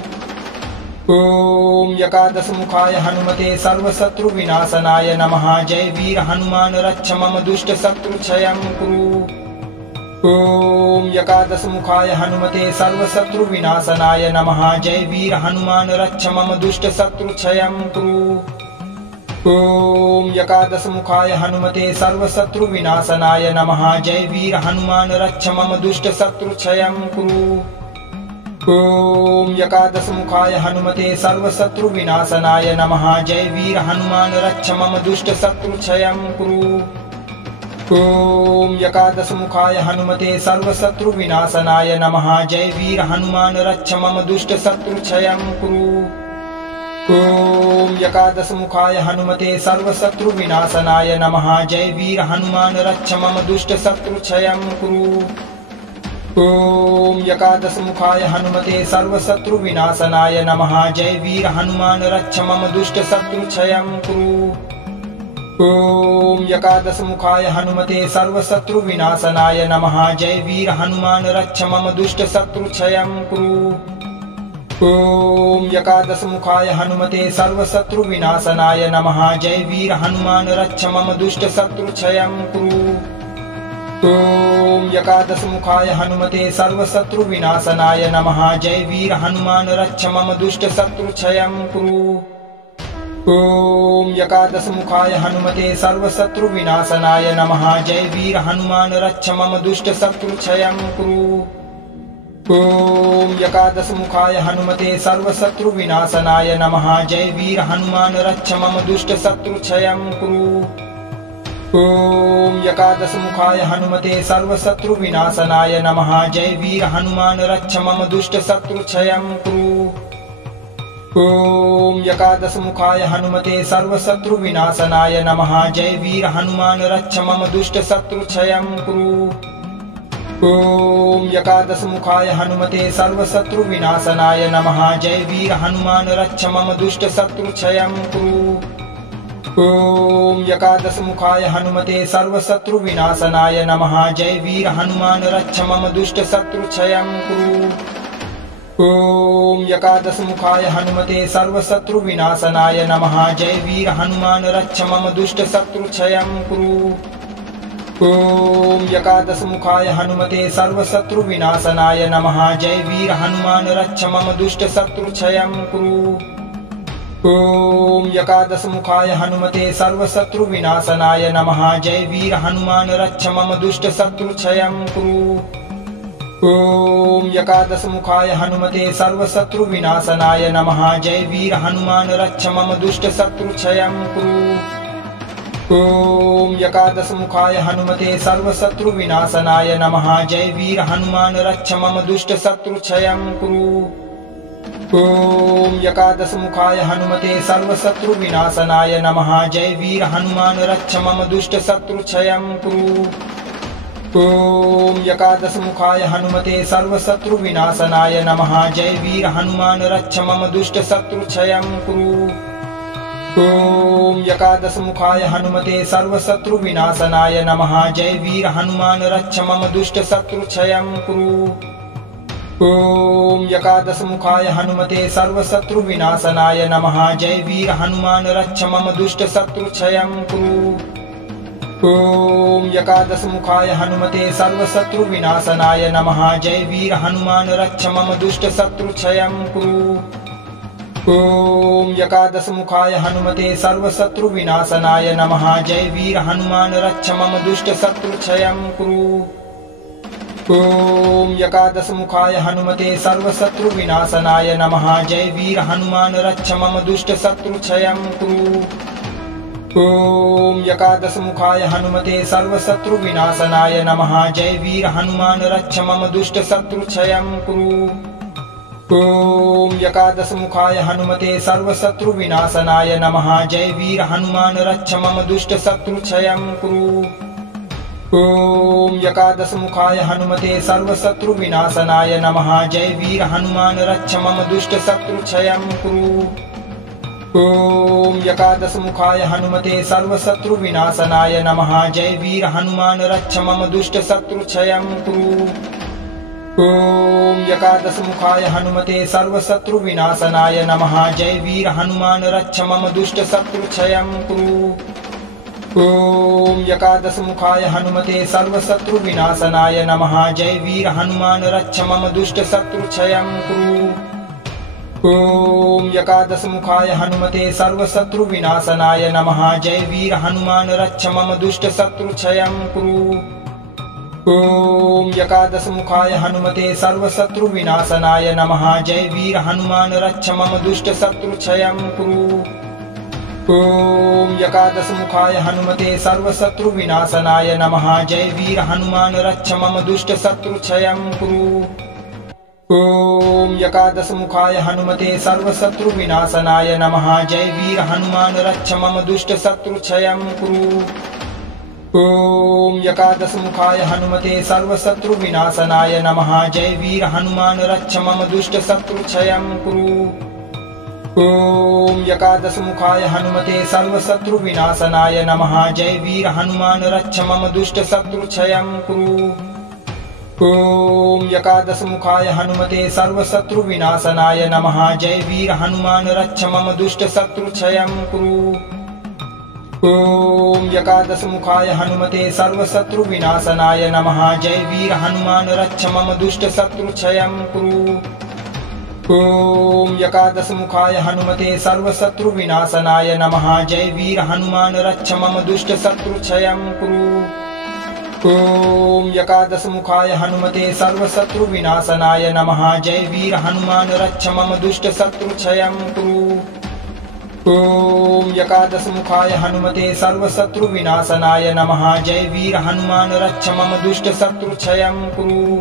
ओम एकादश मुखाय हनुमते सर्वशत्रु विनाशनाय नमः। जय वीर हनुमान रक्ष मम दुष्ट शत्रु क्षयं कुरु। ओम एकादश मुखाय हनुमते सर्वशत्रु विनाशनाय नमः। जय वीर हनुमान रक्ष मम दुष्ट शत्रु क्षयं कुरु। ओम एकादश मुखाय हनुमते सर्वशत्रु विनाशनाय नमः। जय वीर हनुमान रक्ष मम दुष्ट शत्रु क्षयं कुरु। ओम एकादश मुखाय हनुमते सर्वशत्रु विनाशनाय नमः। जय वीर हनुमान रक्ष मम दुष्ट शत्रु क्षयं कुरु। ओम एकादश मुखाय हनुमते सर्वशत्रु विनाशनाय नमः। जय वीर हनुमान रक्ष मम दुष्ट शत्रु क्षयं कुरु। ओम एकादश मुखाय हनुमते सर्वशत्रु विनाशनाय नमः। जय वीर हनुमान रक्ष मम दुष्ट शत्रु क्षयं कुरु। ओम एकादश मुखाय हनुमते सर्वशत्रु विनाशनाय नमः। जय वीर हनुमान रक्ष मम दुष्ट शत्रु क्षयं कुरु। ओम एकादश मुखाय हनुमते सर्वशत्रु विनाशनाय नमः। जय वीर हनुमान रक्ष मम दुष्ट शत्रु क्षयं कुरु। ओम एकादश मुखाय हनुमते सर्वशत्रु विनाशनाय नमः। जय वीर हनुमान रक्ष मम दुष्ट शत्रु क्षयं कुरु। ॐ एकादशमुखाय हनुमते सर्वशत्रुविनाशनाय नमः। जय वीर हनुमान रक्ष मम दुष्ट शत्रुक्षयं कुरु। ॐ एकादशमुखाय हनुमते सर्वशत्रुविनाशनाय नमः। जय वीर हनुमान रक्ष मम दुष्ट शत्रुक्षयं कुरु। ॐ एकादशमुखाय हनुमते सर्वशत्रुविनाशनाय नमः। जय वीर हनुमान रक्ष मम दुष्ट शत्रुक्षयं कुरु। ॐ एकादशमुखाय हनुमते सर्वशत्रुविनाशनाय नमः। जय वीर हनुमान रक्ष मम दुष्ट शत्रुक्षयं कुरु। ॐ एकादशमुखाय हनुमते सर्वशत्रुविनाशनाय नमः। जय वीर हनुमान रक्ष मम दुष्ट शत्रुक्षयं कुरु। ॐ एकादशमुखाय हनुमते सर्वशत्रुविनाशनाय नमः। जय वीर हनुमान रक्ष मम दुष्ट शत्रुक्षयं कुरु। ॐ एकादशमुखाय हनुमते सर्वशत्रुविनाशनाय नमः। जय वीर हनुमान रक्ष मम दुष्ट शत्रुक्षयं कुरु। ॐ एकादशमुखाय हनुमते सर्वशत्रुविनाशनाय नमः। जय वीर हनुमान रक्ष मम दुष्ट शत्रुक्षयं कुरु। ॐ एकादशमुखाय हनुमते सर्वशत्रुविनाशनाय नमः। जय वीर हनुमान रक्ष मम दुष्ट शत्रुक्षयं कुरु। ॐ एकादशमुखाय हनुमते सर्वशत्रुविनाशनाय नमः। जय वीर हनुमान रक्ष मम दुष्ट शत्रुक्षयं कुरु। ॐ एकादशमुखाय हनुमते सर्वशत्रुविनाशनाय नमः। जय वीर हनुमान रक्ष मम दुष्ट शत्रुक्षयं कुरु। ॐ एकादशमुखाय हनुमते सर्वशत्रुविनाशनाय नमः। जय वीर हनुमान रक्ष मम दुष्ट शत्रुक्षयं कुरु। ॐ एकादशमुखाय हनुमते सर्वशत्रुविनाशनाय नमः। जय वीर हनुमान रक्ष मम दुष्ट शत्रुक्षयं कुरु। ॐ एकादशमुखाय हनुमते सर्वशत्रुविनाशनाय नमः। जय वीर हनुमान रक्ष मम दुष्ट शत्रुक्षयं कुरु। ॐ एकादशमुखाय हनुमते सर्वशत्रुविनाशनाय नमः। जय वीर हनुमान रक्ष मम दुष्ट शत्रुक्षयं कुरु। ॐ एकादशमुखाय हनुमते सर्वशत्रुविनाशनाय नमः। जय वीर हनुमान रक्ष मम दुष्ट शत्रुक्षयं कुरु। ॐ एकादशमुखाय हनुमते सर्वशत्रुविनाशनाय नमः। जय वीर हनुमान रक्ष मम दुष्ट शत्रुक्षयं कुरु। ॐ एकादशमुखाय हनुमते सर्वशत्रुविनाशनाय नमः। जय वीर हनुमान रक्ष मम दुष्ट शत्रुक्षयं कुरु। ॐ एकादशमुखाय हनुमते सर्वशत्रुविनाशनाय नमः। जय वीर हनुमान रक्ष मम दुष्ट शत्रुक्षयं कुरु। ॐ एकादशमुखाय हनुमते सर्वशत्रुविनाशनाय नमः। जय वीर हनुमान रक्ष मम दुष्ट शत्रुक्षयं कुरु। ॐ एकादशमुखाय हनुमते सर्वशत्रुविनाशनाय नमः। जय वीर हनुमान रक्ष मम दुष्ट शत्रुक्षयं कुरु। ॐ एकादशमुखाय हनुमते सर्वशत्रुविनाशनाय नमः। जय वीर हनुमान रक्ष मम दुष्ट शत्रुक्षयं कुरु। ॐ एकादशमुखाय हनुमते सर्वशत्रुविनाशनाय नमः। जय वीर हनुमान रक्ष मम दुष्ट शत्रुक्षयं कुरु। ॐ एकादशमुखाय हनुमते सर्वशत्रुविनाशनाय नमः। जय वीर हनुमान रक्ष मम दुष्ट शत्रुक्षयं कुरु। ॐ एकादशमुखाय हनुमते सर्वशत्रुविनाशनाय नमः। जय वीर हनुमान रक्ष मम दुष्ट शत्रुक्षयं कुरु। ॐ एकादशमुखाय हनुमते सर्वशत्रुविनाशनाय नमः। जय वीर हनुमान रक्ष मम दुष्ट शत्रुक्षयं कुरु। ॐ एकादशमुखाय हनुमते सर्वशत्रुविनाशनाय नमः। जय वीर हनुमान रक्ष मम दुष्ट शत्रुक्षयं कुरु। ॐ एकादशमुखाय हनुमते सर्वशत्रुविनाशनाय नमः। जय वीर हनुमान रक्ष मम दुष्ट शत्रुक्षयं कुरु। ॐ एकादशमुखाय हनुमते सर्वशत्रुविनाशनाय नमः। जय वीर हनुमान रक्ष मम दुष्ट शत्रुक्षयं कुरु। ॐ एकादशमुखाय हनुमते सर्वशत्रुविनाशनाय नमः। जय वीर हनुमान रक्ष मम दुष्ट शत्रुक्षयं कुरु। ॐ एकादशमुखाय हनुमते सर्वशत्रुविनाशनाय नमः। जय वीर हनुमान रक्ष मम दुष्ट शत्रुक्षयं कुरु। ॐ एकादशमुखाय हनुमते सर्वशत्रुविनाशनाय नमः। जय वीर हनुमान रक्ष मम दुष्ट शत्रुक्षयं कुरु। ॐ एकादशमुखाय हनुमते सर्वशत्रुविनाशनाय नमः। जय वीर हनुमान रक्ष मम दुष्टशत्रुक्षयं कुरु। ॐ एकादशमुखाय हनुमते सर्वशत्रुविनाशनाय नमः। जय वीर हनुमान रक्ष मम दुष्टशत्रुक्षयं कुरु। ॐ एकादशमुखाय हनुमते सर्वशत्रुविनाशनाय नमः। जय वीर हनुमान रक्ष मम दुष्टशत्रुक्षयं कुरु। ॐ एकादशमुखाय हनुमते सर्वशत्रुविनाशनाय नमः। जय वीर हनुमान रक्ष मम दुष्टशत्रुक्षयं कुरु।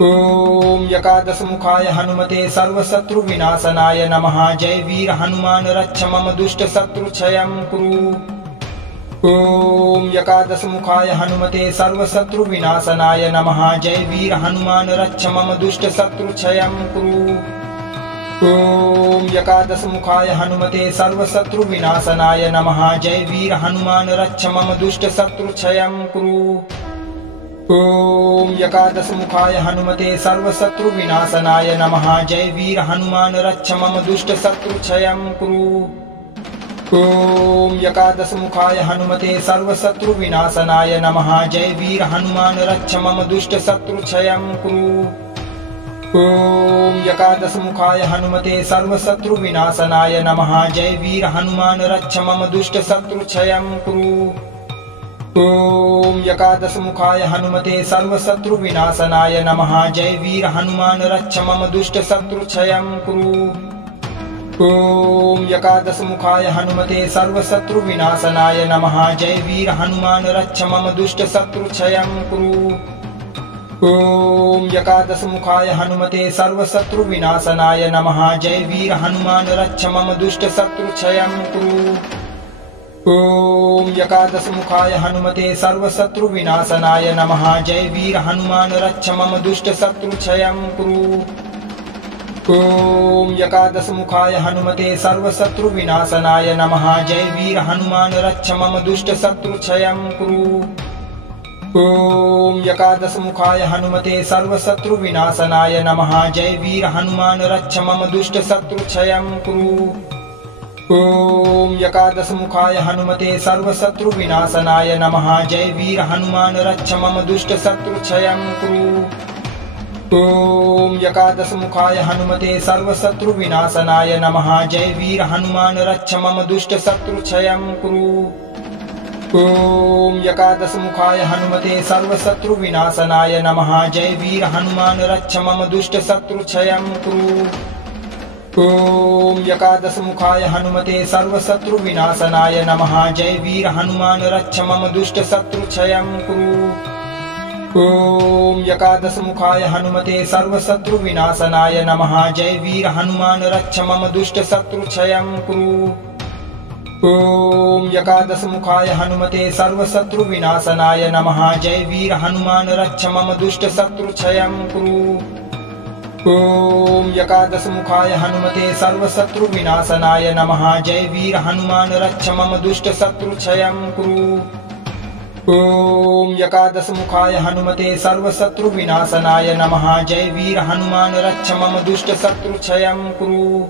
ॐ एकादशमुखाय हनुमते सर्वशत्रुविनाशनाय नमः। जय वीर हनुमान रक्ष मम दुष्टशत्रुक्षयं कुरु। ॐ एकादशमुखाय हनुमते सर्वशत्रुविनाशनाय नमः। जय वीर हनुमान रक्ष मम दुष्टशत्रुक्षयं कुरु। ॐ एकादशमुखाय हनुमते सर्वशत्रुविनाशनाय नमः। जय वीर हनुमान रक्ष मम दुष्टशत्रुक्षयं कुरु। ॐ एकादशमुखाय हनुमते सर्वशत्रुविनाशनाय नमः। जय वीर हनुमान रक्ष मम दुष्टशत्रुक्षयं कुरु। ॐ एकादशमुखाय हनुमते सर्वशत्रुविनाशनाय नमः। जय वीर हनुमान रक्ष मम दुष्टशत्रुक्षयं कुरु। ॐ एकादशमुखाय हनुमते सर्वशत्रुविनाशनाय नमः। जय वीर हनुमान रक्ष मम दुष्टशत्रुक्षयं कुरु। ॐ एकादशमुखाय हनुमते सर्वशत्रुविनाशनाय नमः। जय वीर हनुमान रक्ष मम दुष्टशत्रुक्षयं कुरु। ॐ एकादशमुखाय हनुमते सर्वशत्रुविनाशनाय नमः। जय वीर हनुमान रक्ष मम दुष्टशत्रुक्षयं कुरु। ॐ एकादशमुखाय हनुमते सर्वशत्रुविनाशनाय नमः। जय वीर हनुमान रक्ष मम दुष्टशत्रुक्षयं कुरु। ॐ एकादशमुखाय हनुमते सर्वशत्रुविनाशनाय नमः। जय वीर हनुमान रक्ष मम दुष्टशत्रुक्षयं कुरु। ॐ एकादशमुखाय हनुमते सर्वशत्रुविनाशनाय नमः। जय वीर हनुमान रक्ष मम दुष्टशत्रुक्षयं कुरु। ॐ एकादशमुखाय हनुमते सर्वशत्रुविनाशनाय नमः। जय वीर हनुमान रक्ष मम दुष्टशत्रुक्षयं कुरु। ॐ एकादशमुखाय हनुमते सर्वशत्रुविनाशनाय नमः। जय वीर हनुमान रक्ष मम दुष्टशत्रुक्षयं कुरु। ॐ एकादशमुखाय हनुमते सर्वशत्रुविनाशनाय नमः। जय वीर हनुमान रक्ष मम दुष्टशत्रुक्षयं कुरु। ॐ एकादशमुखाय हनुमते सर्वशत्रुविनाशनाय नमः। जय वीर हनुमान रक्ष मम दुष्टशत्रुक्षयं कुरु। ॐ एकादशमुखाय हनुमते सर्वशत्रुविनाशनाय नमः। जय वीर हनुमान रक्ष मम दुष्टशत्रुक्षयं कुरु। ॐ एकादशमुखाय हनुमते सर्वशत्रुविनाशनाय नमः। जय वीर हनुमान रक्ष मम दुष्टशत्रुक्षयं कुरु। ॐ एकादशमुखाय हनुमते सर्वशत्रुविनाशनाय नमः। जय वीर हनुमान रक्ष मम दुष्टशत्रुक्षयं कुरु। ॐ एकादशमुखाय हनुमते सर्वशत्रुविनाशनाय नमः। जय वीर हनुमान रक्ष मम दुष्टशत्रुक्षयं कुरु। ॐ एकादशमुखाय हनुमते सर्वशत्रुविनाशनाय नमः। जय वीर हनुमान रक्ष मम दुष्टशत्रुक्षयं कुरु।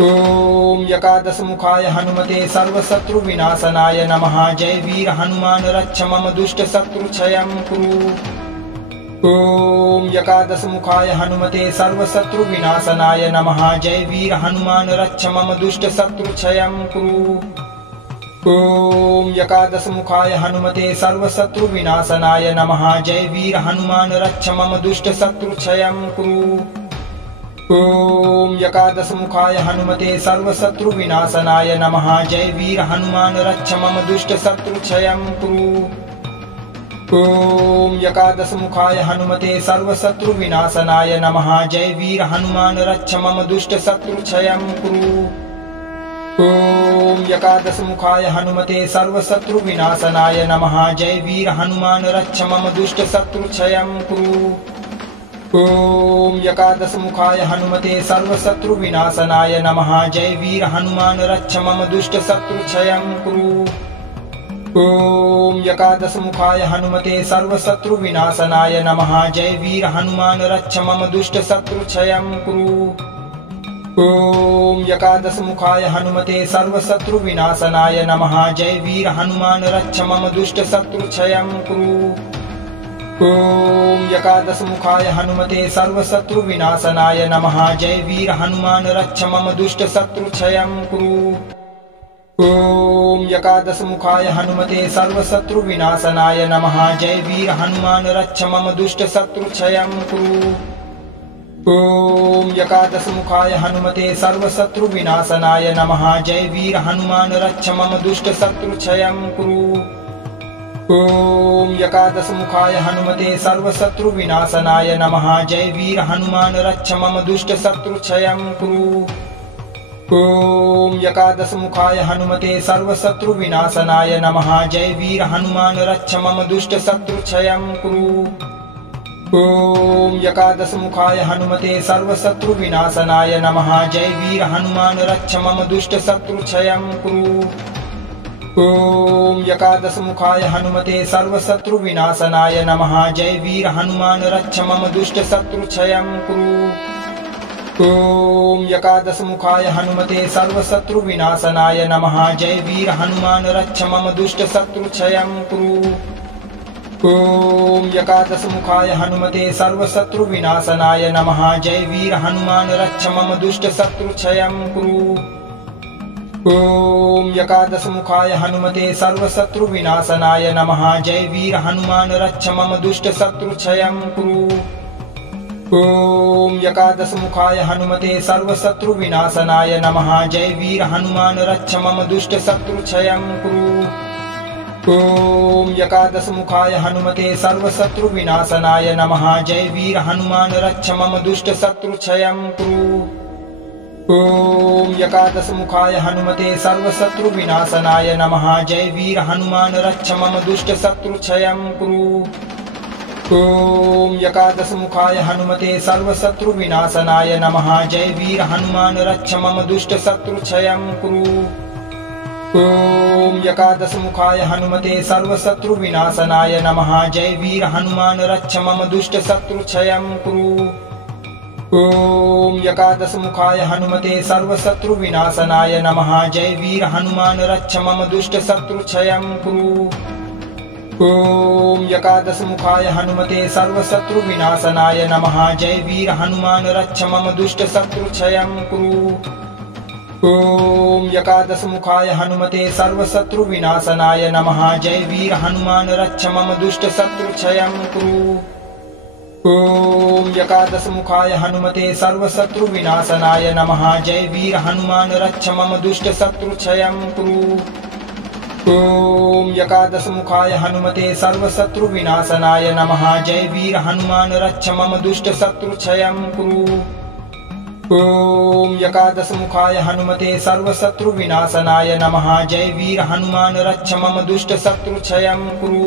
ॐ एकादशमुखाय हनुमते सर्वशत्रुविनाशनाय नमः। जय वीर हनुमान रक्ष मम दुष्टशत्रुक्षयं कुरु। ॐ एकादशमुखाय हनुमते सर्वशत्रुविनाशनाय नमः। जय वीर हनुमान रक्ष मम दुष्टशत्रुक्षयं कुरु। ॐ एकादशमुखाय हनुमते सर्वशत्रुविनाशनाय नमः। जय वीर हनुमान रक्ष मम दुष्टशत्रुक्षयं कुरु। ॐ एकादशमुखाय हनुमते सर्वशत्रुविनाशनाय नमः। जय वीर हनुमान रक्ष मम दुष्टशत्रुक्षयं कुरु। ॐ एकादशमुखाय हनुमते सर्वशत्रुविनाशनाय नमः। जय वीर हनुमान रक्ष मम दुष्टशत्रुक्षयं कुरु। ॐ एकादशमुखाय हनुमते सर्वशत्रुविनाशनाय नमः। जय वीर हनुमान रक्ष मम दुष्टशत्रुक्षयं कुरु। ॐ एकादशमुखाय हनुमते सर्वशत्रुविनाशनाय नमः। जय वीर हनुमान रक्ष मम दुष्टशत्रुक्षयं कुरु। ॐ एकादशमुखाय हनुमते सर्वशत्रुविनाशनाय नमः। जय वीर हनुमान रक्ष मम दुष्टशत्रुक्षयं कुरु। ॐ एकादशमुखाय हनुमते सर्वशत्रुविनाशनाय नमः। जय वीर हनुमान रक्ष मम दुष्ट शत्रुक्षयं कुरु। ॐ एकादशमुखाय हनुमते सर्वशत्रुविनाशनाय नमः। जय वीर हनुमान रक्ष मम दुष्ट शत्रुक्षयं कुरु। ॐ एकादशमुखाय हनुमते सर्वशत्रुविनाशनाय नमः। जय वीर हनुमान रक्ष मम दुष्ट शत्रुक्षयं कुरु। ॐ एकादशमुखाय हनुमते सर्वशत्रुविनाशनाय नमः। जय वीर हनुमान रक्ष मम दुष्ट शत्रुक्षयं कुरु। ॐ एकादशमुखाय हनुमते सर्वशत्रुविनाशनाय नमः। जय वीर हनुमान रक्ष मम दुष्ट शत्रुक्षयं कुरु। ॐ एकादशमुखाय हनुमते सर्वशत्रुविनाशनाय नमः। जय वीर हनुमान रक्ष मम दुष्ट शत्रुक्षयं कुरु। ॐ एकादशमुखाय हनुमते सर्वशत्रुविनाशनाय नमः। जय वीर हनुमान रक्ष मम दुष्ट शत्रुक्षयं कुरु। ॐ एकादशमुखाय हनुमते सर्वशत्रुविनाशनाय नमः। जय वीर हनुमान रक्ष मम दुष्ट शत्रुक्षयं कुरु। ॐ एकादशमुखाय हनुमते सर्वशत्रुविनाशनाय नमः। जय वीर हनुमान रक्ष मम दुष्ट शत्रुक्षयं कुरु। ॐ एकादशमुखाय हनुमते सर्वशत्रुविनाशनाय नमः। जय वीर हनुमान रक्ष मम दुष्ट शत्रुक्षयं कुरु। ॐ एकादशमुखाय हनुमते सर्वशत्रुविनाशनाय नमः। जय वीर हनुमान रक्ष मम दुष्ट शत्रुक्षयं कुरु। ॐ एकादशमुखाय हनुमते सर्वशत्रुविनाशनाय नमः। जय वीर हनुमान रक्ष मम दुष्ट शत्रुक्षयं कुरु। ॐ एकादशमुखाय हनुमते सर्वशत्रुविनाशनाय नमः। जय वीर हनुमान रक्ष मम दुष्ट शत्रुक्षयं कुरु। ॐ एकादशमुखाय हनुमते सर्वशत्रुविनाशनाय नमः। जय वीर हनुमान रक्ष मम दुष्ट शत्रुक्षयं कुरु। ॐ एकादशमुखाय हनुमते सर्वशत्रुविनाशनाय नमः। जय वीर हनुमान रक्ष मम दुष्ट शत्रुक्षयं कुरु। ॐ एकादशमुखाय हनुमते सर्वशत्रुविनाशनाय नमः। जय वीर हनुमान रक्ष मम दुष्ट शत्रुक्षयं कुरु। ॐ एकादशमुखाय हनुमते सर्वशत्रुविनाशनाय नमः। जय वीर हनुमान रक्ष मम दुष्ट शत्रुक्षयं कुरु। ॐ एकादशमुखाय हनुमते सर्वशत्रुविनाशनाय नमः। जय वीर हनुमान रक्ष मम दुष्ट शत्रुक्षयं कुरु। ॐ एकादशमुखाय हनुमते सर्वशत्रुविनाशनाय नमः। जय वीर हनुमान रक्ष मम दुष्ट शत्रुक्षयं कुरु। ॐ एकादशमुखाय हनुमते सर्वशत्रुविनाशनाय नमः। जय वीर हनुमान रक्ष मम दुष्ट शत्रुक्षयं कुरु। ॐ एकादशमुखाय हनुमते सर्वशत्रुविनाशनाय नमः। जय वीर हनुमान रक्ष मम दुष्ट शत्रुक्षयं कुरु। ॐ एकादशमुखाय हनुमते सर्वशत्रुविनाशनाय नमः। जय वीर हनुमान रक्ष मम दुष्ट शत्रुक्षयं कुरु।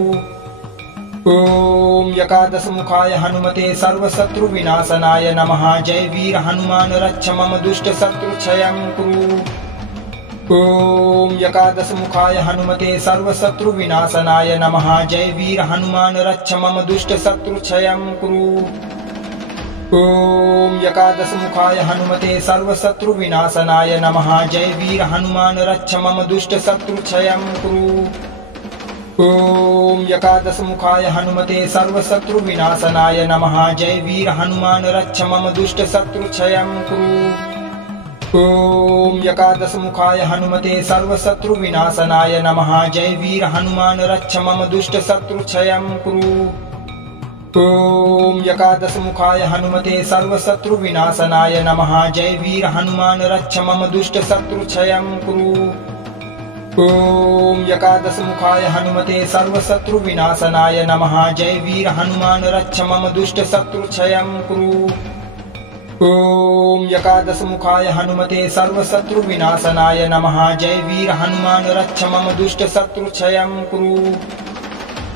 ॐ एकादशमुखाय हनुमते सर्वशत्रुविनाशनाय नमः। जय वीर हनुमान रक्ष मम दुष्ट शत्रुक्षयं कुरु। ॐ एकादशमुखाय हनुमते सर्वशत्रुविनाशनाय नमः। जय वीर हनुमान रक्ष मम दुष्ट शत्रुक्षयं कुरु। ॐ एकादशमुखाय हनुमते सर्वशत्रुविनाशनाय नमः। जय वीर हनुमान रक्ष मम दुष्ट शत्रुक्षयं कुरु। ॐ एकादशमुखाय हनुमते सर्वशत्रुविनाशनाय नमः। जय वीर हनुमान रक्ष मम दुष्ट शत्रुक्षयं कुरु। ॐ एकादशमुखाय हनुमते सर्वशत्रुविनाशनाय नमः। जय वीर हनुमान रक्ष मम दुष्ट शत्रुक्षयं कुरु। ॐ एकादशमुखाय हनुमते सर्वशत्रुविनाशनाय नमः। जय वीर हनुमान रक्ष मम दुष्ट शत्रुक्षयं कुरु। ॐ एकादशमुखाय हनुमते सर्वशत्रुविनाशनाय नमः। जय वीर हनुमान रक्ष मम दुष्ट शत्रुक्षयं कुरु। ॐ एकादशमुखाय हनुमते सर्वशत्रुविनाशनाय नमः। जय वीर हनुमान रक्ष मम दुष्ट शत्रुक्षयं कुरु।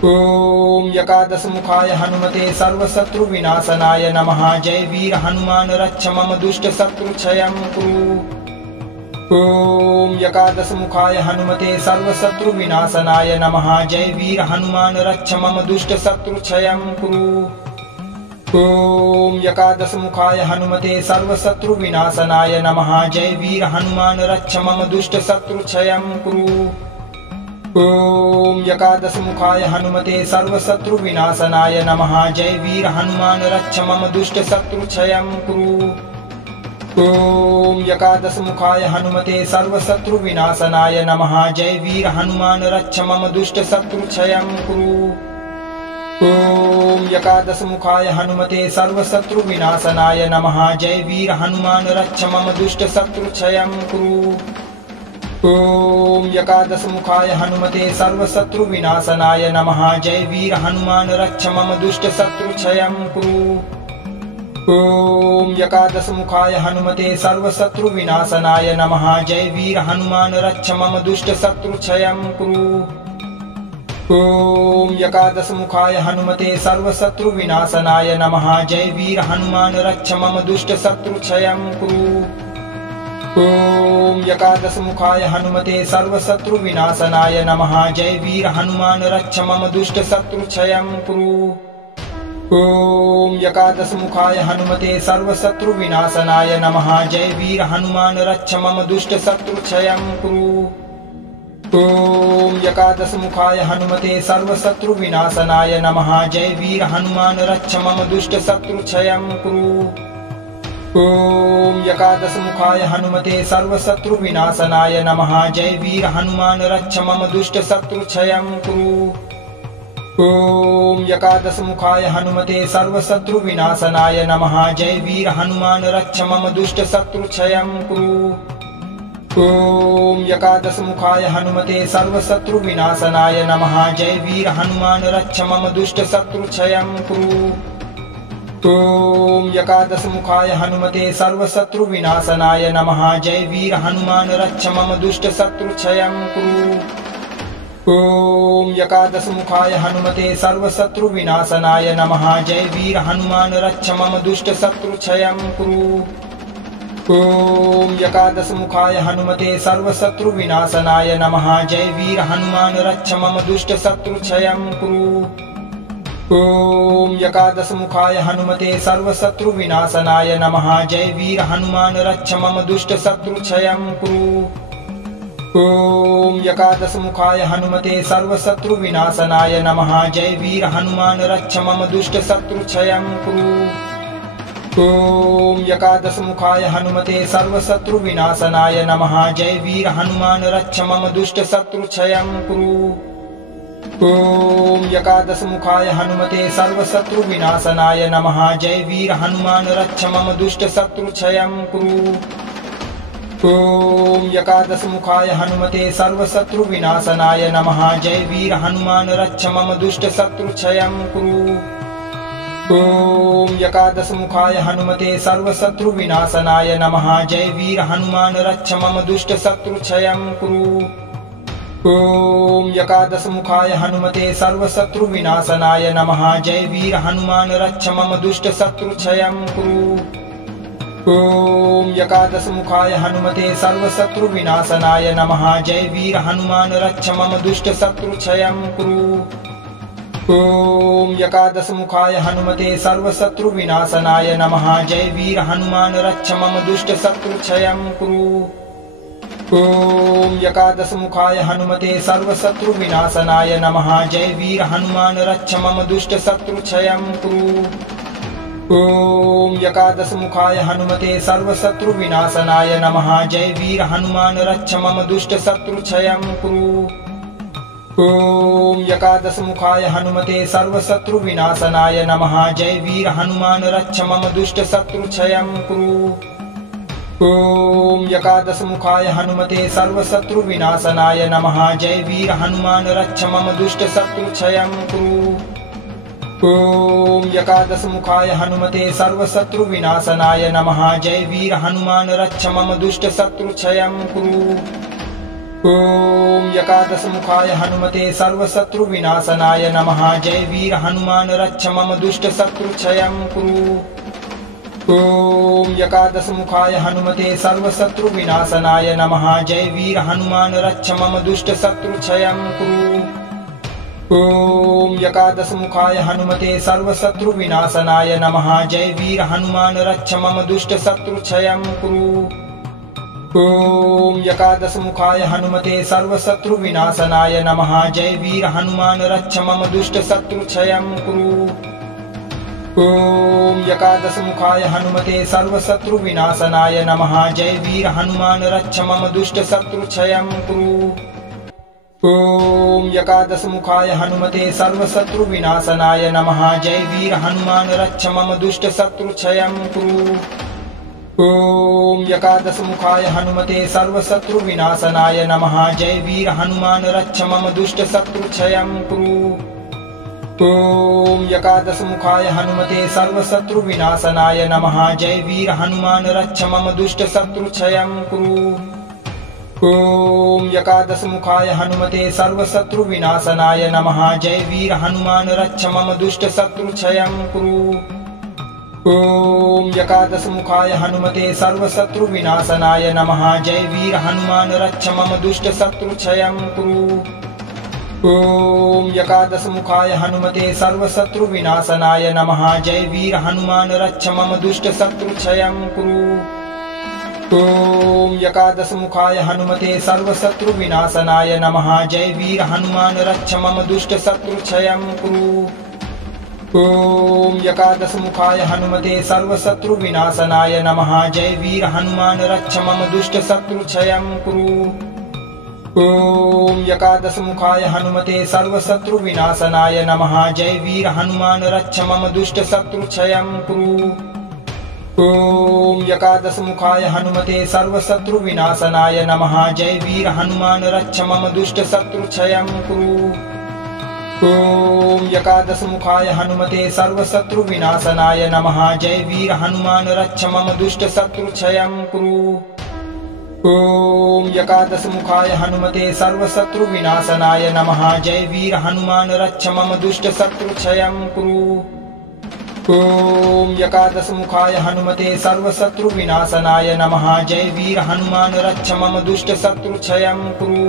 ॐ एकादशमुखाय हनुमते सर्वशत्रुविनाशनाय नमः। जय वीर हनुमान रक्ष मम दुष्ट शत्रुक्षयं कुरु। ॐ एकादशमुखाय हनुमते सर्वशत्रुविनाशनाय नमः। जय वीर हनुमान रक्ष मम दुष्ट शत्रुक्षयं कुरु। ओम एकादशमुखाय हनुमते सर्वशत्रुविनाशनाय नमः। जय वीर हनुमान रक्ष मम दुष्ट शत्रु क्षयं कुरु। ओम एकादशमुखाय हनुमते सर्वशत्रुविनाशनाय नमः। जय वीर हनुमान रक्ष मम दुष्ट शत्रु क्षयं कुरु। ओम एकादशमुखाय हनुमते सर्वशत्रुविनाशनाय नमः। जय वीर हनुमान रक्ष मम दुष्ट शत्रु क्षयं कुरु। ओम एकादशमुखाय हनुमते सर्वशत्रुविनाशनाय नमः। जय वीर हनुमान रक्ष मम दुष्ट शत्रु क्षयं कुरु। ओम एकादशमुखाय हनुमते सर्वशत्रुविनाशनाय नमः। जय वीर हनुमान रक्ष मम दुष्ट शत्रु क्षयं कुरु। ओम एकादशमुखाय हनुमते सर्वशत्रुविनाशनाय नमः। जय वीर हनुमान रक्ष मम दुष्ट शत्रु क्षयं कुरु। ओम एकादशमुखाय हनुमते सर्वशत्रुविनाशनाय नमः। जय वीर हनुमान रक्ष मम दुष्ट शत्रु क्षयं कुरु। ओम एकादशमुखाय हनुमते सर्वशत्रुविनाशनाय नमः। जय वीर हनुमान रक्ष मम दुष्ट शत्रु क्षयं कुरु। ओम एकादशमुखाय हनुमते सर्वशत्रुविनाशनाय नमः। जय वीर हनुमान रक्ष मम दुष्ट शत्रु क्षयं कुरु। ओम एकादशमुखाय हनुमते सर्वशत्रुविनाशनाय नमः। जय वीर हनुमान रक्ष मम दुष्ट शत्रु क्षयं कुरु। ओम एकादशमुखाय हनुमते सर्वशत्रुविनाशनाय नमः। जय वीर हनुमान रक्ष मम दुष्ट शत्रु क्षयं कुरु। ओम एकादशमुखाय हनुमते सर्वशत्रुविनाशनाय नमः। जय वीर हनुमान रक्ष मम दुष्ट शत्रु क्षयं कुरु। ओम एकादशमुखाय हनुमते सर्वशत्रुविनाशनाय नमः। जय वीर हनुमान रक्ष मम दुष्ट शत्रु क्षयं कुरु। ओम एकादशमुखाय हनुमते सर्वशत्रुविनाशनाय नमः। जय वीर हनुमान रक्ष मम दुष्ट शत्रु क्षयं कुरु। ओम एकादशमुखाय हनुमते सर्वशत्रुविनाशनाय नमः। जय वीर हनुमान रक्ष मम दुष्ट शत्रु क्षयं कुरु। ओम एकादशमुखाय हनुमते सर्वशत्रुविनाशनाय नमः। जय वीर हनुमान रक्ष मम दुष्ट शत्रु क्षयं कुरु। ओम एकादशमुखाय हनुमते सर्वशत्रुविनाशनाय नमः। जय वीर हनुमान रक्ष मम दुष्ट शत्रु क्षयं कुरु। ओम एकादशमुखाय हनुमते सर्वशत्रुविनाशनाय नमः। जय वीर हनुमान रक्ष मम दुष्ट शत्रु क्षयं कुरु। ओम एकादशमुखाय हनुमते सर्वशत्रुविनाशनाय नमः। जय वीर हनुमान रक्ष मम दुष्ट शत्रु क्षयं कुरु। ओम एकादशमुखाय हनुमते सर्वशत्रुविनाशनाय नमः। जय वीर हनुमान रक्ष मम दुष्ट शत्रु क्षयं कुरु। ओम एकादशमुखाय हनुमते सर्वशत्रुविनाशनाय नमः। जय वीर हनुमान रक्ष मम दुष्ट शत्रु क्षयं कुरु। ओम एकादशमुखाय हनुमते सर्वशत्रुविनाशनाय नमः। जय वीर हनुमान रक्ष मम दुष्ट शत्रु क्षयं कुरु। ओम एकादशमुखाय हनुमते सर्वशत्रुविनाशनाय नमः। जय वीर हनुमान रक्ष मम दुष्ट शत्रु क्षयं कुरु। ओम एकादशमुखाय हनुमते सर्वशत्रुविनाशनाय नमः। जय वीर हनुमान रक्ष मम दुष्ट शत्रु क्षयं कुरु। ओम एकादशमुखाय हनुमते सर्वशत्रुविनाशनाय नमः। जय वीर हनुमान रक्ष मम दुष्ट शत्रु क्षयं कुरु। ओम एकादशमुखाय हनुमते सर्वशत्रुविनाशनाय नमः। जय वीर हनुमान रक्ष मम दुष्ट शत्रु क्षयं कुरु। ओम एकादशमुखाय हनुमते सर्वशत्रुविनाशनाय नमः। जय वीर हनुमान रक्ष मम दुष्ट शत्रु क्षयं कुरु। ओम एकादशमुखाय हनुमते सर्वशत्रुविनाशनाय नमः। जय वीर हनुमान रक्ष मम दुष्ट शत्रु क्षयं कुरु। ओम एकादशमुखाय हनुमते सर्वशत्रुविनाशनाय नमः। जय वीर हनुमान रक्ष मम दुष्ट शत्रु क्षयं कुरु। ओम एकादशमुखाय हनुमते सर्वशत्रुविनाशनाय नमः। जय वीर हनुमान रक्ष मम दुष्ट शत्रु क्षयं कुरु। ओम एकादशमुखाय हनुमते सर्वशत्रुविनाशनाय नमः। जय वीर हनुमान रक्ष मम दुष्ट शत्रु क्षयं कुरु। ओम एकादशमुखाय हनुमते सर्वशत्रुविनाशनाय नमः। जय वीर हनुमान रक्ष मम दुष्ट शत्रु क्षयं कुरु। ॐ एकादशमुखाय हनुमते सर्वशत्रुविनाशनाय नमः। जय वीर हनुमान रक्ष मम दुष्ट शत्रुक्षयं कुरु। ॐ एकादशमुखाय हनुमते सर्वशत्रुविनाशनाय नमः। जय वीर हनुमान रक्ष मम दुष्ट शत्रुक्षयं कुरु। ॐ एकादशमुखाय हनुमते सर्वशत्रुविनाशनाय नमः। जय वीर हनुमान रक्ष मम दुष्ट शत्रुक्षयं कुरु। ॐ एकादशमुखाय हनुमते सर्वशत्रुविनाशनाय नमः। जय वीर हनुमान रक्ष मम दुष्ट शत्रुक्षयं कुरु। ॐ एकादशमुखाय हनुमते सर्वशत्रुविनाशनाय नमः। जय वीर हनुमान रक्ष मम दुष्ट शत्रुक्षयं कुरु। ॐ एकादशमुखाय हनुमते सर्वशत्रुविनाशनाय नमः। जय वीर हनुमान रक्ष मम दुष्ट शत्रुक्षयं कुरु। ॐ एकादशमुखाय हनुमते सर्वशत्रुविनाशनाय नमः। जय वीर हनुमान रक्ष मम दुष्ट शत्रुक्षयं कुरु। ॐ एकादशमुखाय हनुमते सर्वशत्रुविनाशनाय नमः। जय वीर हनुमान रक्ष मम दुष्ट शत्रुक्षयं कुरु। ॐ एकादशमुखाय हनुमते सर्वशत्रुविनाशनाय नमः। जय वीर हनुमान रक्ष मम दुष्ट शत्रुक्षयं कुरु। ॐ एकादशमुखाय हनुमते सर्वशत्रुविनाशनाय नमः। जय वीर हनुमान रक्ष मम दुष्ट शत्रुक्षयं कुरु। ॐ एकादशमुखाय हनुमते सर्वशत्रुविनाशनाय नमः। जय वीर हनुमान रक्ष मम दुष्ट शत्रुक्षयं कुरु। ॐ एकादशमुखाय हनुमते सर्वशत्रुविनाशनाय नमः। जय वीर हनुमान रक्ष मम दुष्ट शत्रुक्षयं कुरु। ॐ एकादशमुखाय हनुमते सर्वशत्रुविनाशनाय नमः। जय वीर हनुमान रक्ष मम दुष्ट शत्रुक्षयं कुरु। ॐ एकादशमुखाय हनुमते सर्वशत्रुविनाशनाय नमः। जय वीर हनुमान रक्ष मम दुष्ट शत्रुक्षयं कुरु। ॐ एकादशमुखाय हनुमते सर्वशत्रुविनाशनाय नमः। जय वीर हनुमान रक्ष मम दुष्ट शत्रुक्षयं कुरु। ॐ एकादशमुखाय हनुमते सर्वशत्रुविनाशनाय नमः। जय वीर हनुमान रक्ष मम दुष्ट शत्रुक्षयं कुरु।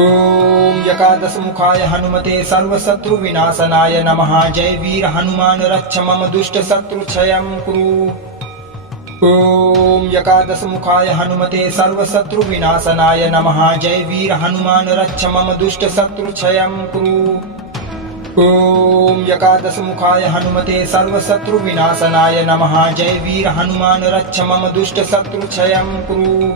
ॐ एकादशमुखाय हनुमते सर्वशत्रुविनाशनाय नमः। जय वीर हनुमान रक्ष मम दुष्ट शत्रुक्षयं कुरु। ॐ एकादशमुखाय हनुमते सर्वशत्रुविनाशनाय नमः। जय वीर हनुमान रक्ष मम दुष्ट शत्रुक्षयं कुरु। ॐ एकादशमुखाय हनुमते सर्वशत्रुविनाशनाय नमः। जय वीर हनुमान रक्ष मम दुष्ट शत्रुक्षयं कुरु।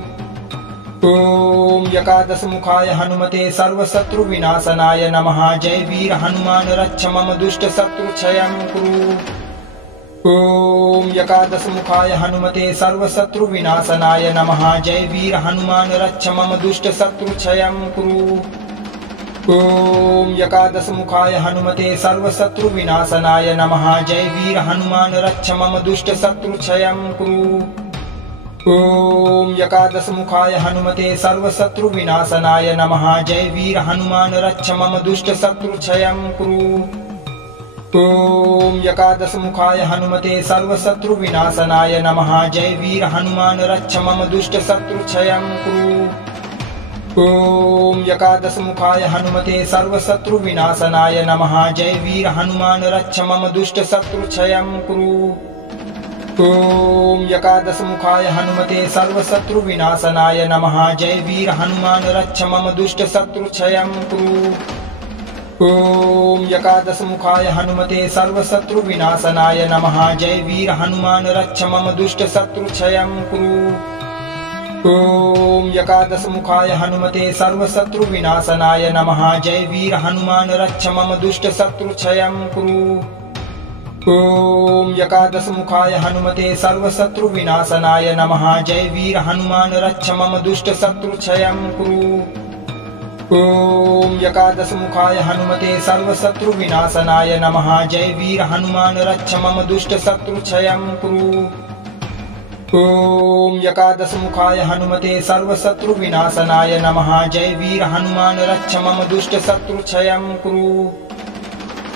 ॐ एकादशमुखाय हनुमते सर्वशत्रुविनाशनाय नमः। जय वीर हनुमान रक्ष मम दुष्ट शत्रुक्षयं कुरु। ॐ एकादशमुखाय हनुमते सर्वशत्रुविनाशनाय नमः। जय वीर हनुमान रक्ष मम दुष्ट शत्रुक्षयं कुरु। ॐ एकादशमुखाय हनुमते सर्वशत्रुविनाशनाय नमः। जय वीर हनुमान रक्ष मम दुष्ट शत्रुक्षयं कुरु। ॐ एकादशमुखाय हनुमते सर्वशत्रुविनाशनाय नमः। जय वीर हनुमान रक्ष मम दुष्ट शत्रुक्षयं कुरु। ॐ एकादशमुखाय हनुमते सर्वशत्रुविनाशनाय नमः। जय वीर हनुमान रक्ष मम दुष्ट शत्रुक्षयं कुरु। ॐ एकादशमुखाय हनुमते सर्वशत्रुविनाशनाय नमः। जय वीर हनुमान रक्ष मम दुष्ट शत्रुक्षयं कुरु। ॐ एकादशमुखाय हनुमते सर्वशत्रुविनाशनाय नमः। जय वीर हनुमान रक्ष मम दुष्ट शत्रुक्षयं कुरु। ॐ एकादशमुखाय हनुमते सर्वशत्रुविनाशनाय नमः। जय वीर हनुमान रक्ष मम दुष्ट शत्रुक्षयं कुरु। ॐ एकादशमुखाय हनुमते सर्वशत्रुविनाशनाय नमः। जय वीर हनुमान रक्ष मम दुष्ट शत्रुक्षयं कुरु। ॐ एकादशमुखाय हनुमते सर्वशत्रुविनाशनाय नमः। जय वीर हनुमान रक्ष मम दुष्ट शत्रुक्षयं कुरु। ॐ एकादशमुखाय हनुमते सर्वशत्रुविनाशनाय नमः। जय वीर हनुमान रक्ष मम दुष्ट शत्रुक्षयं कुरु। ॐ एकादशमुखाय हनुमते सर्वशत्रुविनाशनाय नमः। जय वीर हनुमान रक्ष मम दुष्ट शत्रुक्षयं कुरु।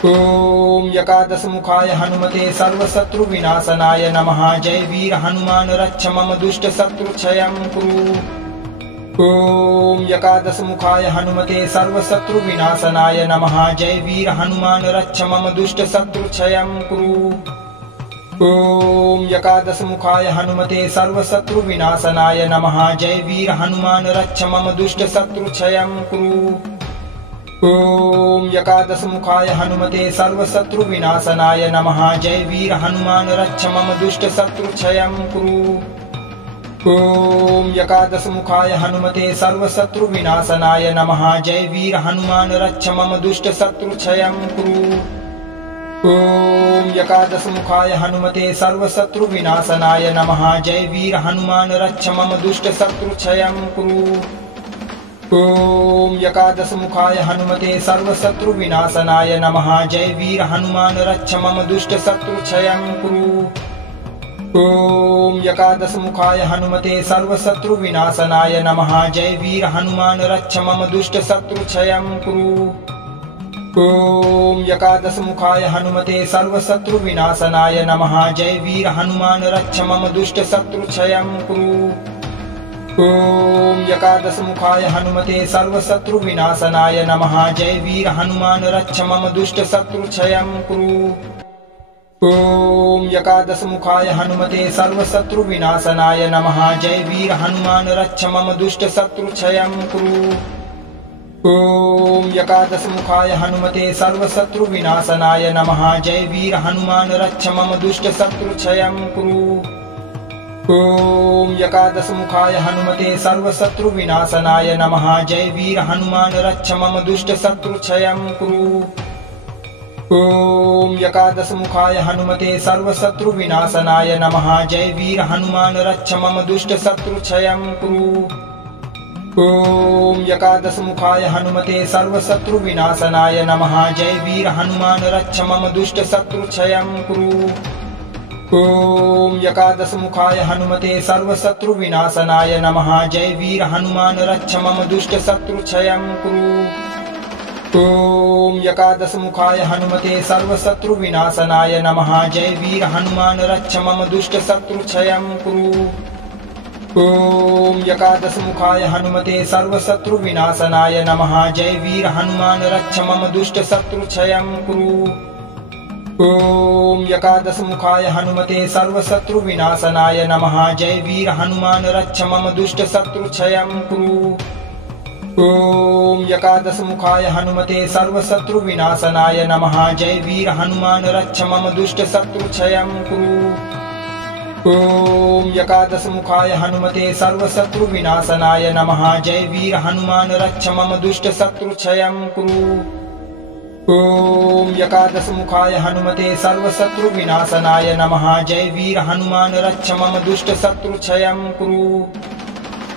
ॐ एकादशमुखाय हनुमते सर्वशत्रुविनाशनाय नमः। जय वीर हनुमान रक्ष मम दुष्ट शत्रुक्षयं कुरु। ॐ एकादशमुखाय हनुमते सर्वशत्रुविनाशनाय नमः। जय वीर हनुमान रक्ष मम दुष्ट शत्रुक्षयं कुरु। ॐ एकादशमुखाय हनुमते सर्वशत्रुविनाशनाय नमः। जय वीर हनुमान रक्ष मम दुष्ट शत्रुक्षयं कुरु। ॐ एकादशमुखाय हनुमते सर्वशत्रुविनाशनाय नमः। जय वीर हनुमान रक्ष मम दुष्ट शत्रुक्षयं कुरु। ॐ एकादशमुखाय हनुमते सर्वशत्रुविनाशनाय नमः। जय वीर हनुमान रक्ष मम दुष्ट शत्रुक्षयं कुरु। ॐ एकादशमुखाय हनुमते सर्वशत्रुविनाशनाय नमः। जय वीर हनुमान रक्ष मम दुष्ट शत्रुक्षयं कुरु। ॐ एकादशमुखाय हनुमते सर्वशत्रुविनाशनाय नमः। जय वीर हनुमान रक्ष मम दुष्ट शत्रुक्षयं कुरु। ॐ एकादशमुखाय हनुमते सर्वशत्रुविनाशनाय नमः। जय वीर हनुमान रक्ष मम दुष्ट शत्रुक्षयं कुरु। ॐ एकादशमुखाय हनुमते सर्वशत्रुविनाशनाय नमः। जय वीर हनुमान रक्ष मम दुष्ट शत्रुक्षयं कुरु। ॐ एकादशमुखाय हनुमते सर्वशत्रुविनाशनाय नमः। जय वीर हनुमान रक्ष मम दुष्ट शत्रुक्षयं कुरु। ॐ एकादशमुखाय हनुमते सर्वशत्रुविनाशनाय नमः। जय वीर हनुमान रक्ष मम दुष्ट शत्रुक्षयं कुरु। ॐ एकादशमुखाय हनुमते सर्वशत्रुविनाशनाय नमः। जय वीर हनुमान रक्ष मम दुष्ट शत्रुक्षयं कुरु। ॐ एकादशमुखाय हनुमते सर्वशत्रुविनाशनाय नमः। जय वीर हनुमान रक्ष मम दुष्ट शत्रुक्षयं कुरु। ॐ एकादशमुखाय हनुमते सर्वशत्रुविनाशनाय नमः। जय वीर हनुमान रक्ष मम दुष्ट शत्रुक्षयं कुरु। ॐ एकादशमुखाय हनुमते सर्वशत्रुविनाशनाय नमः। जय वीर हनुमान रक्ष मम दुष्ट शत्रुक्षयं कुरु। ॐ एकादशमुखाय हनुमते सर्वशत्रुविनाशनाय नमः। जय वीर हनुमान रक्ष मम दुष्ट शत्रुक्षयं कुरु। ॐ एकादशमुखाय हनुमते सर्वशत्रुविनाशनाय नमः। जय वीर हनुमान रक्ष मम दुष्ट शत्रुक्षयं कुरु। ॐ एकादशमुखाय हनुमते सर्वशत्रुविनाशनाय नमः। जय वीर हनुमान रक्ष मम दुष्ट शत्रुक्षयं कुरु। ॐ एकादशमुखाय हनुमते सर्वशत्रुविनाशनाय नमः। जय वीर हनुमान रक्ष मम दुष्ट शत्रुक्षयं कुरु। ॐ एकादशमुखाय हनुमते सर्वशत्रुविनाशनाय नमः। जय वीर हनुमान रक्ष मम दुष्ट शत्रुक्षयं कुरु। ॐ एकादशमुखाय हनुमते सर्वशत्रुविनाशनाय नमः। जय वीर हनुमान रक्ष मम दुष्ट शत्रुक्षयं कुरु। ॐ एकादशमुखाय हनुमते सर्वशत्रुविनाशनाय नमः। जय वीर हनुमान रक्ष मम दुष्ट शत्रुक्षयं कुरु।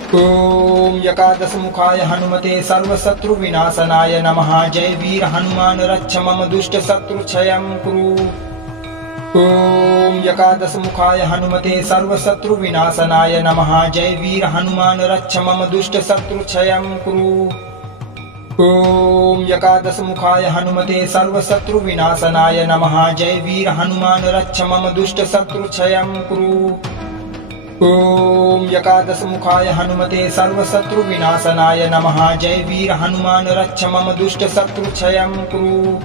ॐ एकादशमुखाय हनुमते सर्वशत्रुविनाशनाय नमः। जय वीर हनुमान रक्ष मम दुष्ट शत्रुक्षयं कुरु। ॐ एकादशमुखाय हनुमते सर्वशत्रुविनाशनाय नमः। जय वीर हनुमान रक्ष मम दुष्ट शत्रुक्षयं कुरु। ॐ एकादशमुखाय हनुमते सर्वशत्रुविनाशनाय नमः। जय वीर हनुमान रक्ष मम दुष्ट शत्रुक्षयं कुरु। ॐ एकादशमुखाय हनुमते सर्वशत्रुविनाशनाय नमः। जय वीर हनुमान रक्ष मम दुष्ट शत्रुक्षयं कुरु।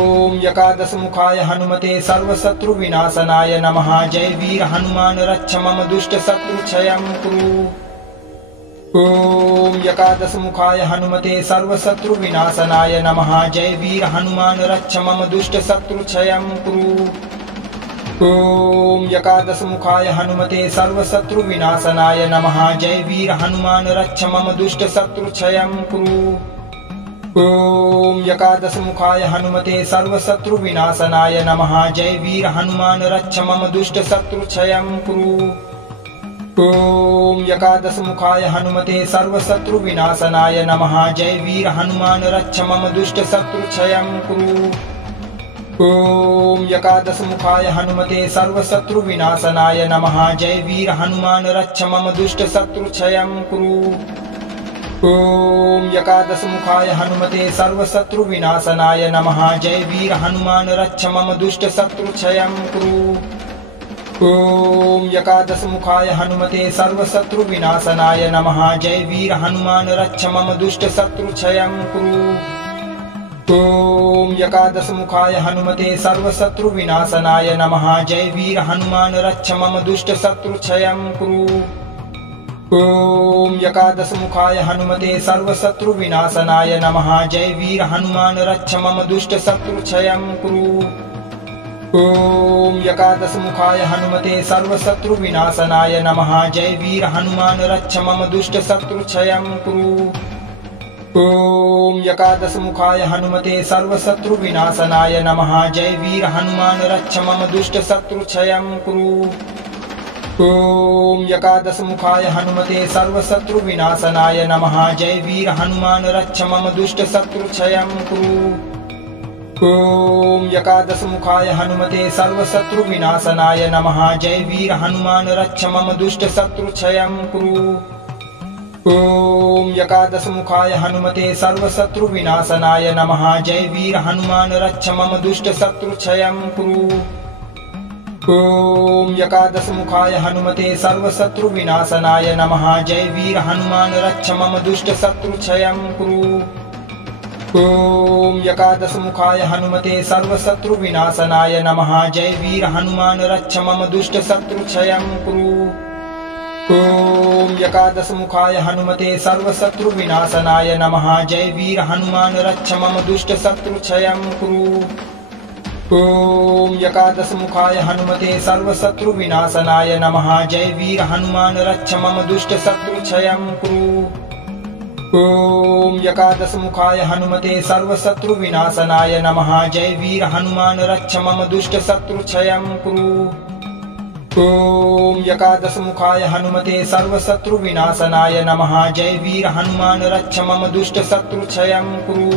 ॐ एकादशमुखाय हनुमते सर्वशत्रुविनाशनाय नमः। जय वीर हनुमान रक्ष मम दुष्ट शत्रुक्षयं कुरु। ॐ एकादशमुखाय हनुमते सर्वशत्रुविनाशनाय नमः। जय वीर हनुमान रक्ष मम दुष्ट शत्रुक्षयं कुरु। ॐ एकादशमुखाय हनुमते सर्वशत्रुविनाशनाय नमः। जय वीर हनुमान रक्ष मम दुष्ट शत्रुक्षयं कुरु। ॐ एकादशमुखाय हनुमते सर्वशत्रुविनाशनाय नमः। जय वीर हनुमान रक्ष मम दुष्ट शत्रुक्षयं कुरु। ॐ एकादशमुखाय हनुमते सर्वशत्रुविनाशनाय नमः। जय वीर हनुमान रक्ष मम दुष्ट शत्रुक्षयं कुरु। ॐ एकादशमुखाय हनुमते सर्वशत्रुविनाशनाय नमः। जय वीर हनुमान रक्ष मम दुष्ट शत्रुक्षयं कुरु। ॐ एकादशमुखाय हनुमते सर्वशत्रुविनाशनाय नमः। जय वीर हनुमान रक्ष मम दुष्ट शत्रुक्षयं कुरु। ॐ एकादशमुखाय हनुमते सर्वशत्रुविनाशनाय नमः। जय वीर हनुमान रक्ष मम दुष्ट शत्रुक्षयं कुरु। ॐ एकादशमुखाय हनुमते सर्वशत्रुविनाशनाय नमः। जय वीर हनुमान रक्ष मम दुष्ट शत्रुक्षयं कुरु। ॐ एकादशमुखाय हनुमते सर्वशत्रुविनाशनाय नमः। जय वीर हनुमान रक्ष मम दुष्ट शत्रुक्षयं कुरु। ॐ एकादशमुखाय हनुमते सर्वशत्रुविनाशनाय नमः। जय वीर हनुमान रक्ष मम दुष्ट शत्रुक्षयं कुरु। ॐ एकादशमुखाय हनुमते सर्वशत्रुविनाशनाय नमः। जय वीर हनुमान रक्ष मम दुष्ट शत्रुक्षयं कुरु। ॐ एकादशमुखाय हनुमते सर्वशत्रुविनाशनाय नमः। जय वीर हनुमान रक्ष मम दुष्ट शत्रुक्षयं कुरु। ॐ एकादशमुखाय हनुमते सर्वशत्रुविनाशनाय नमः। जय वीर हनुमान रक्ष मम दुष्ट शत्रुक्षयं कुरु। ॐ एकादशमुखाय हनुमते सर्वशत्रुविनाशनाय नमः। जय वीर हनुमान रक्ष मम दुष्ट शत्रुक्षयं कुरु। ॐ एकादशमुखाय हनुमते सर्वशत्रुविनाशनाय नमः। जय वीर हनुमान रक्ष मम दुष्ट शत्रुक्षयं कुरु। ॐ एकादशमुखाय हनुमते सर्वशत्रुविनाशनाय नमः। जय वीर हनुमान रक्ष मम दुष्ट शत्रुक्षयं कुरु। ॐ एकादशमुखाय हनुमते सर्वशत्रुविनाशनाय नमः। जय वीर हनुमान रक्ष मम दुष्ट शत्रुक्षयं कुरु। ॐ एकादशमुखाय हनुमते सर्वशत्रुविनाशनाय नमः। जय वीर हनुमान रक्ष मम दुष्ट शत्रुक्षयं कुरु। ॐ एकादशमुखाय हनुमते सर्वशत्रुविनाशनाय नमः। जय वीर हनुमान रक्ष मम दुष्ट शत्रुक्षयं कुरु। ॐ एकादशमुखाय हनुमते सर्वशत्रुविनाशनाय नमः। जय वीर हनुमान रक्ष मम दुष्ट शत्रुक्षयं कुरु।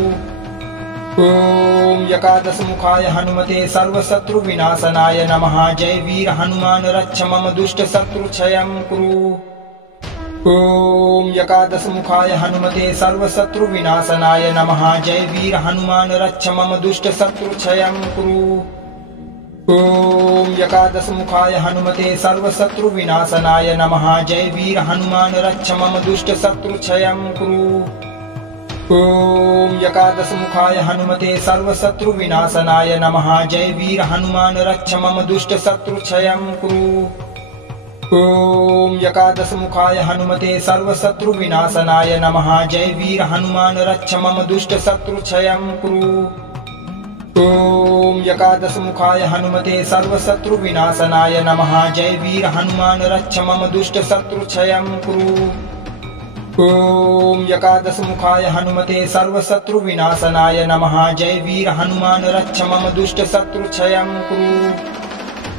ॐ एकादशमुखाय हनुमते सर्वशत्रुविनाशनाय नमः। जय वीर हनुमान रक्ष मम दुष्ट शत्रुक्षयं कुरु। ॐ एकादशमुखाय हनुमते सर्वशत्रुविनाशनाय नमः। जय वीर हनुमान रक्ष मम दुष्ट शत्रुक्षयं कुरु। ॐ एकादशमुखाय हनुमते सर्वशत्रुविनाशनाय नमः। जय वीर हनुमान रक्ष मम दुष्ट शत्रुक्षयं कुरु। ॐ एकादशमुखाय हनुमते सर्वशत्रुविनाशनाय नमः। जय वीर हनुमान रक्ष मम दुष्ट शत्रुक्षयं कुरु। ॐ एकादशमुखाय हनुमते सर्वशत्रुविनाशनाय नमः। जय वीर हनुमान रक्ष मम दुष्ट शत्रुक्षयं कुरु। ॐ एकादशमुखाय हनुमते सर्वशत्रुविनाशनाय नमः। जय वीर हनुमान रक्ष मम दुष्ट शत्रुक्षयं कुरु। ॐ एकादशमुखाय हनुमते सर्वशत्रुविनाशनाय नमः। जय वीर हनुमान रक्ष मम दुष्ट शत्रुक्षयं कुरु।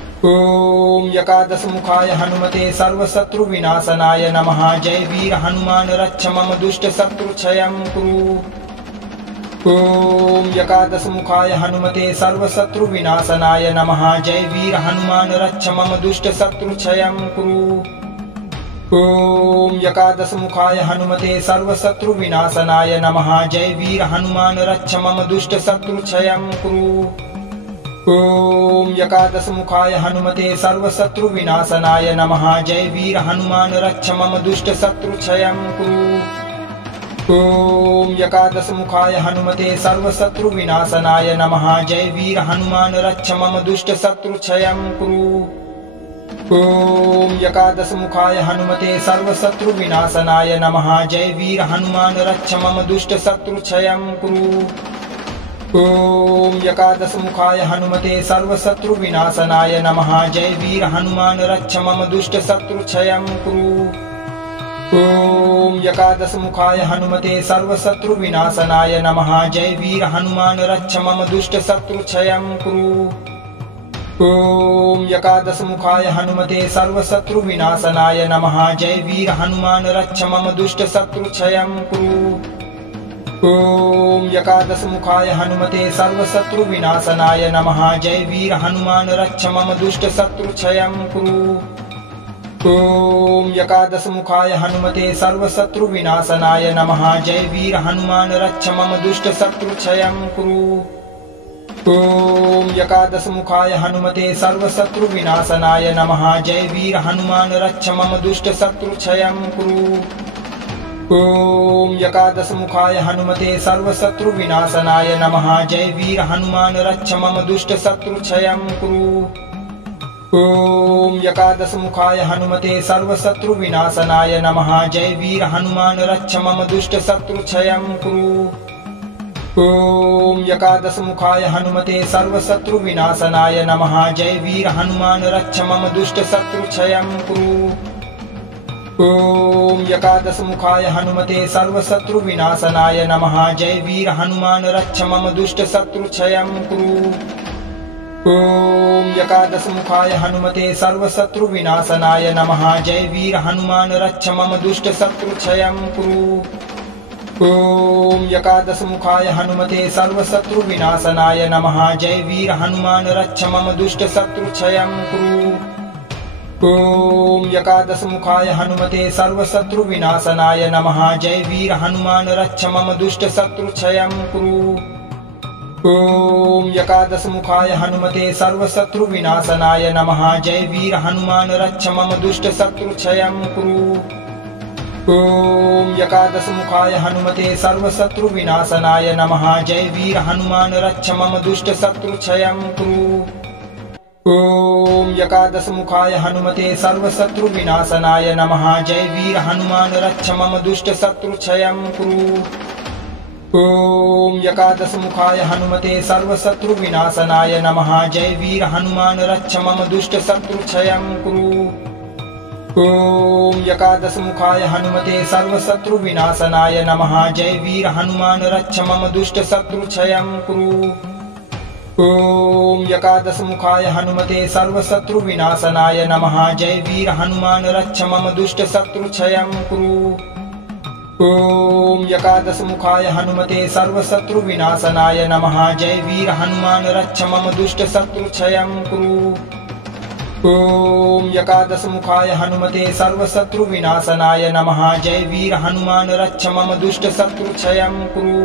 ॐ एकादशमुखाय हनुमते सर्वशत्रुविनाशनाय नमः। जय वीर हनुमान रक्ष मम दुष्ट शत्रुक्षयं कुरु। ॐ एकादशमुखाय हनुमते सर्वशत्रुविनाशनाय नमः। जय वीर हनुमान रक्ष मम दुष्ट शत्रुक्षयं कुरु। ॐ एकादशमुखाय हनुमते सर्वशत्रुविनाशनाय नमः। जय वीर हनुमान रक्ष मम दुष्ट शत्रुक्षयं कुरु। ॐ एकादशमुखाय हनुमते सर्वशत्रुविनाशनाय नमः। जय वीर हनुमान रक्ष मम दुष्ट शत्रुक्षयं कुरु। ॐ एकादशमुखाय हनुमते सर्वशत्रुविनाशनाय नमः। जय वीर हनुमान रक्ष मम दुष्ट शत्रुक्षयं कुरु। ॐ एकादशमुखाय हनुमते सर्वशत्रुविनाशनाय नमः। जय वीर हनुमान रक्ष मम दुष्ट शत्रुक्षयं कुरु। ॐ एकादशमुखाय हनुमते सर्वशत्रुविनाशनाय नमः। जय वीर हनुमान रक्ष मम दुष्ट शत्रुक्षयं कुरु। ॐ एकादशमुखाय हनुमते सर्वशत्रुविनाशनाय नमः। जय वीर हनुमान रक्ष मम दुष्ट शत्रुक्षयं कुरु। ॐ एकादशमुखाय हनुमते सर्वशत्रुविनाशनाय नमः। जय वीर हनुमान रक्ष मम दुष्ट शत्रुक्षयं कुरु। ॐ एकादशमुखाय हनुमते सर्वशत्रुविनाशनाय नमः। जय वीर हनुमान रक्ष मम दुष्ट शत्रुक्षयं कुरु। ॐ एकादशमुखाय हनुमते सर्वशत्रुविनाशनाय नमः। जय वीर हनुमान रक्ष मम दुष्ट शत्रुक्षयं कुरु। ॐ एकादशमुखाय हनुमते सर्वशत्रुविनाशनाय नमः। जय वीर हनुमान रक्ष मम दुष्ट शत्रुक्षयं कुरु। ॐ एकादशमुखाय हनुमते सर्वशत्रुविनाशनाय नमः। जय वीर हनुमान रक्ष मम दुष्ट शत्रुक्षयं कुरु। ॐ एकादशमुखाय हनुमते सर्वशत्रुविनाशनाय नमः। जय वीर हनुमान रक्ष मम दुष्ट शत्रुक्षयं कुरु। ॐ एकादशमुखाय हनुमते सर्वशत्रुविनाशनाय नमः। जय वीर हनुमान रक्ष मम दुष्ट शत्रुक्षयं कुरु। ॐ एकादशमुखाय हनुमते सर्वशत्रुविनाशनाय नमः। जय वीर हनुमान रक्ष मम दुष्ट शत्रुक्षयं कुरु। ॐ एकादशमुखाय हनुमते सर्वशत्रुविनाशनाय नमः। जय वीर हनुमान रक्ष मम दुष्ट शत्रुक्षयं कुरु। ॐ एकादशमुखाय हनुमते सर्वशत्रुविनाशनाय नमः। जय वीर हनुमान रक्ष मम दुष्ट शत्रुक्षयं कुरु। ॐ एकादशमुखाय हनुमते सर्वशत्रुविनाशनाय नमः। जय वीर हनुमान रक्ष मम दुष्ट शत्रुक्षयं कुरु। ॐ एकादशमुखाय हनुमते सर्वशत्रुविनाशनाय नमः। जय वीर हनुमान रक्ष मम दुष्ट शत्रुक्षयं कुरु। ॐ एकादशमुखाय हनुमते सर्वशत्रुविनाशनाय नमः। जय वीर हनुमान रक्ष मम दुष्ट शत्रुक्षयं कुरु। ॐ एकादशमुखाय हनुमते सर्वशत्रुविनाशनाय नमः। जय वीर हनुमान रक्ष मम दुष्ट शत्रुक्षयं कुरु। ॐ एकादशमुखाय हनुमते सर्वशत्रुविनाशनाय नमः। जय वीर हनुमान रक्ष मम दुष्ट शत्रुक्षयं कुरु। ॐ एकादशमुखाय हनुमते सर्वशत्रुविनाशनाय नमः। जय वीर हनुमान रक्ष मम दुष्ट शत्रुक्षयं कुरु। ॐ एकादशमुखाय हनुमते सर्वशत्रुविनाशनाय नमः। जय वीर हनुमान रक्ष मम दुष्ट शत्रुक्षयं कुरु। ॐ एकादशमुखाय हनुमते सर्वशत्रुविनाशनाय नमः। जय वीर हनुमान रक्ष मम दुष्ट शत्रुक्षयं कुरु। ॐ एकादशमुखाय हनुमते सर्वशत्रुविनाशनाय नमः। जय वीर हनुमान रक्ष मम दुष्ट शत्रुक्षयं कुरु।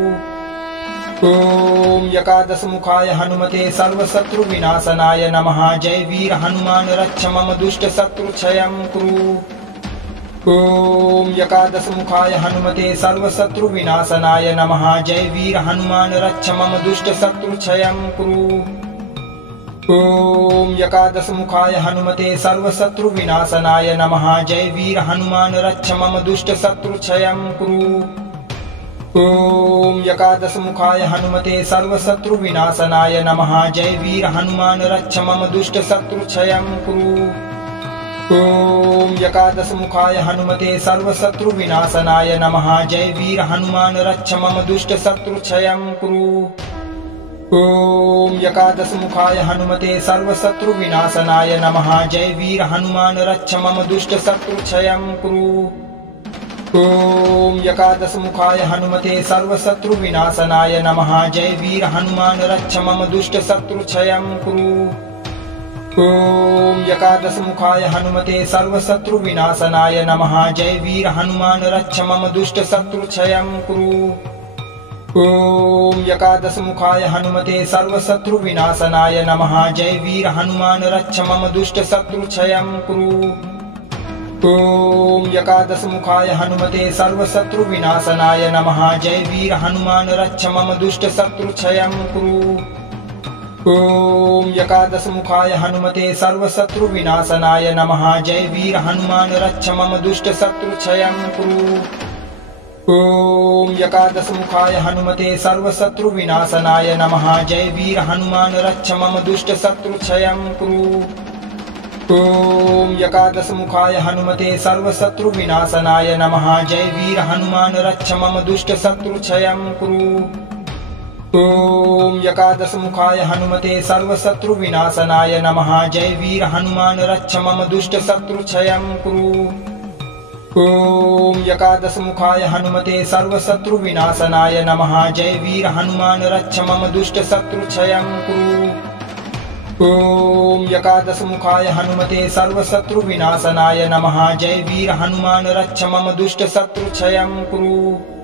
ॐ एकादशमुखाय हनुमते सर्वशत्रुविनाशनाय नमः। जय वीर हनुमान रक्ष मम दुष्ट शत्रुक्षयं कुरु। ॐ एकादशमुखाय हनुमते सर्वशत्रुविनाशनाय नमः। जय वीर हनुमान रक्ष मम दुष्ट शत्रुक्षयं कुरु। ॐ एकादशमुखाय हनुमते सर्वशत्रुविनाशनाय नमः। जय वीर हनुमान रक्ष मम दुष्ट शत्रुक्षयं कुरु। ॐ एकादशमुखाय हनुमते सर्वशत्रुविनाशनाय नमः। जय वीर हनुमान रक्ष मम दुष्ट शत्रुक्षयं कुरु। ॐ एकादशमुखाय हनुमते सर्वशत्रुविनाशनाय नमः। जय वीर हनुमान रक्ष मम दुष्ट शत्रुक्षयं कुरु। ॐ एकादशमुखाय हनुमते सर्वशत्रुविनाशनाय नमः। जय वीर हनुमान रक्ष मम दुष्ट शत्रुक्षयं कुरु। ॐ एकादशमुखाय हनुमते सर्वशत्रुविनाशनाय नमः। जय वीर हनुमान रक्ष मम दुष्ट शत्रुक्षयं कुरु। ॐ एकादशमुखाय हनुमते सर्वशत्रुविनाशनाय नमः। जय वीर हनुमान रक्ष मम दुष्ट शत्रुक्षयं कुरु। ॐ एकादशमुखाय हनुमते सर्वशत्रुविनाशनाय नमः। जय वीर हनुमान रक्ष मम दुष्ट शत्रुक्षयं कुरु। ॐ एकादशमुखाय हनुमते सर्वशत्रुविनाशनाय नमः। जय वीर हनुमान रक्ष मम दुष्ट शत्रुक्षयं कुरु। ॐ एकादशमुखाय हनुमते सर्वशत्रुविनाशनाय नमः। जय वीर हनुमान रक्ष मम दुष्ट शत्रुक्षयं कुरु। ॐ एकादशमुखाय हनुमते सर्वशत्रुविनाशनाय नमः। जय वीर हनुमान रक्ष मम दुष्ट शत्रुक्षयं कुरु। ॐ एकादशमुखाय हनुमते सर्वशत्रुविनाशनाय नमः। जय वीर हनुमान रक्ष मम दुष्ट शत्रुक्षयं कुरु। ॐ एकादशमुखाय हनुमते सर्वशत्रुविनाशनाय नमः। जय वीर हनुमान रक्ष मम दुष्ट शत्रुक्षयं कुरु। ॐ एकादशमुखाय हनुमते सर्वशत्रुविनाशनाय नमः। जय वीर हनुमान रक्ष मम दुष्ट शत्रुक्षयं कुरु। ॐ एकादशमुखाय हनुमते सर्वशत्रुविनाशनाय नमः। जय वीर हनुमान रक्ष मम दुष्ट शत्रुक्षयं कुरु।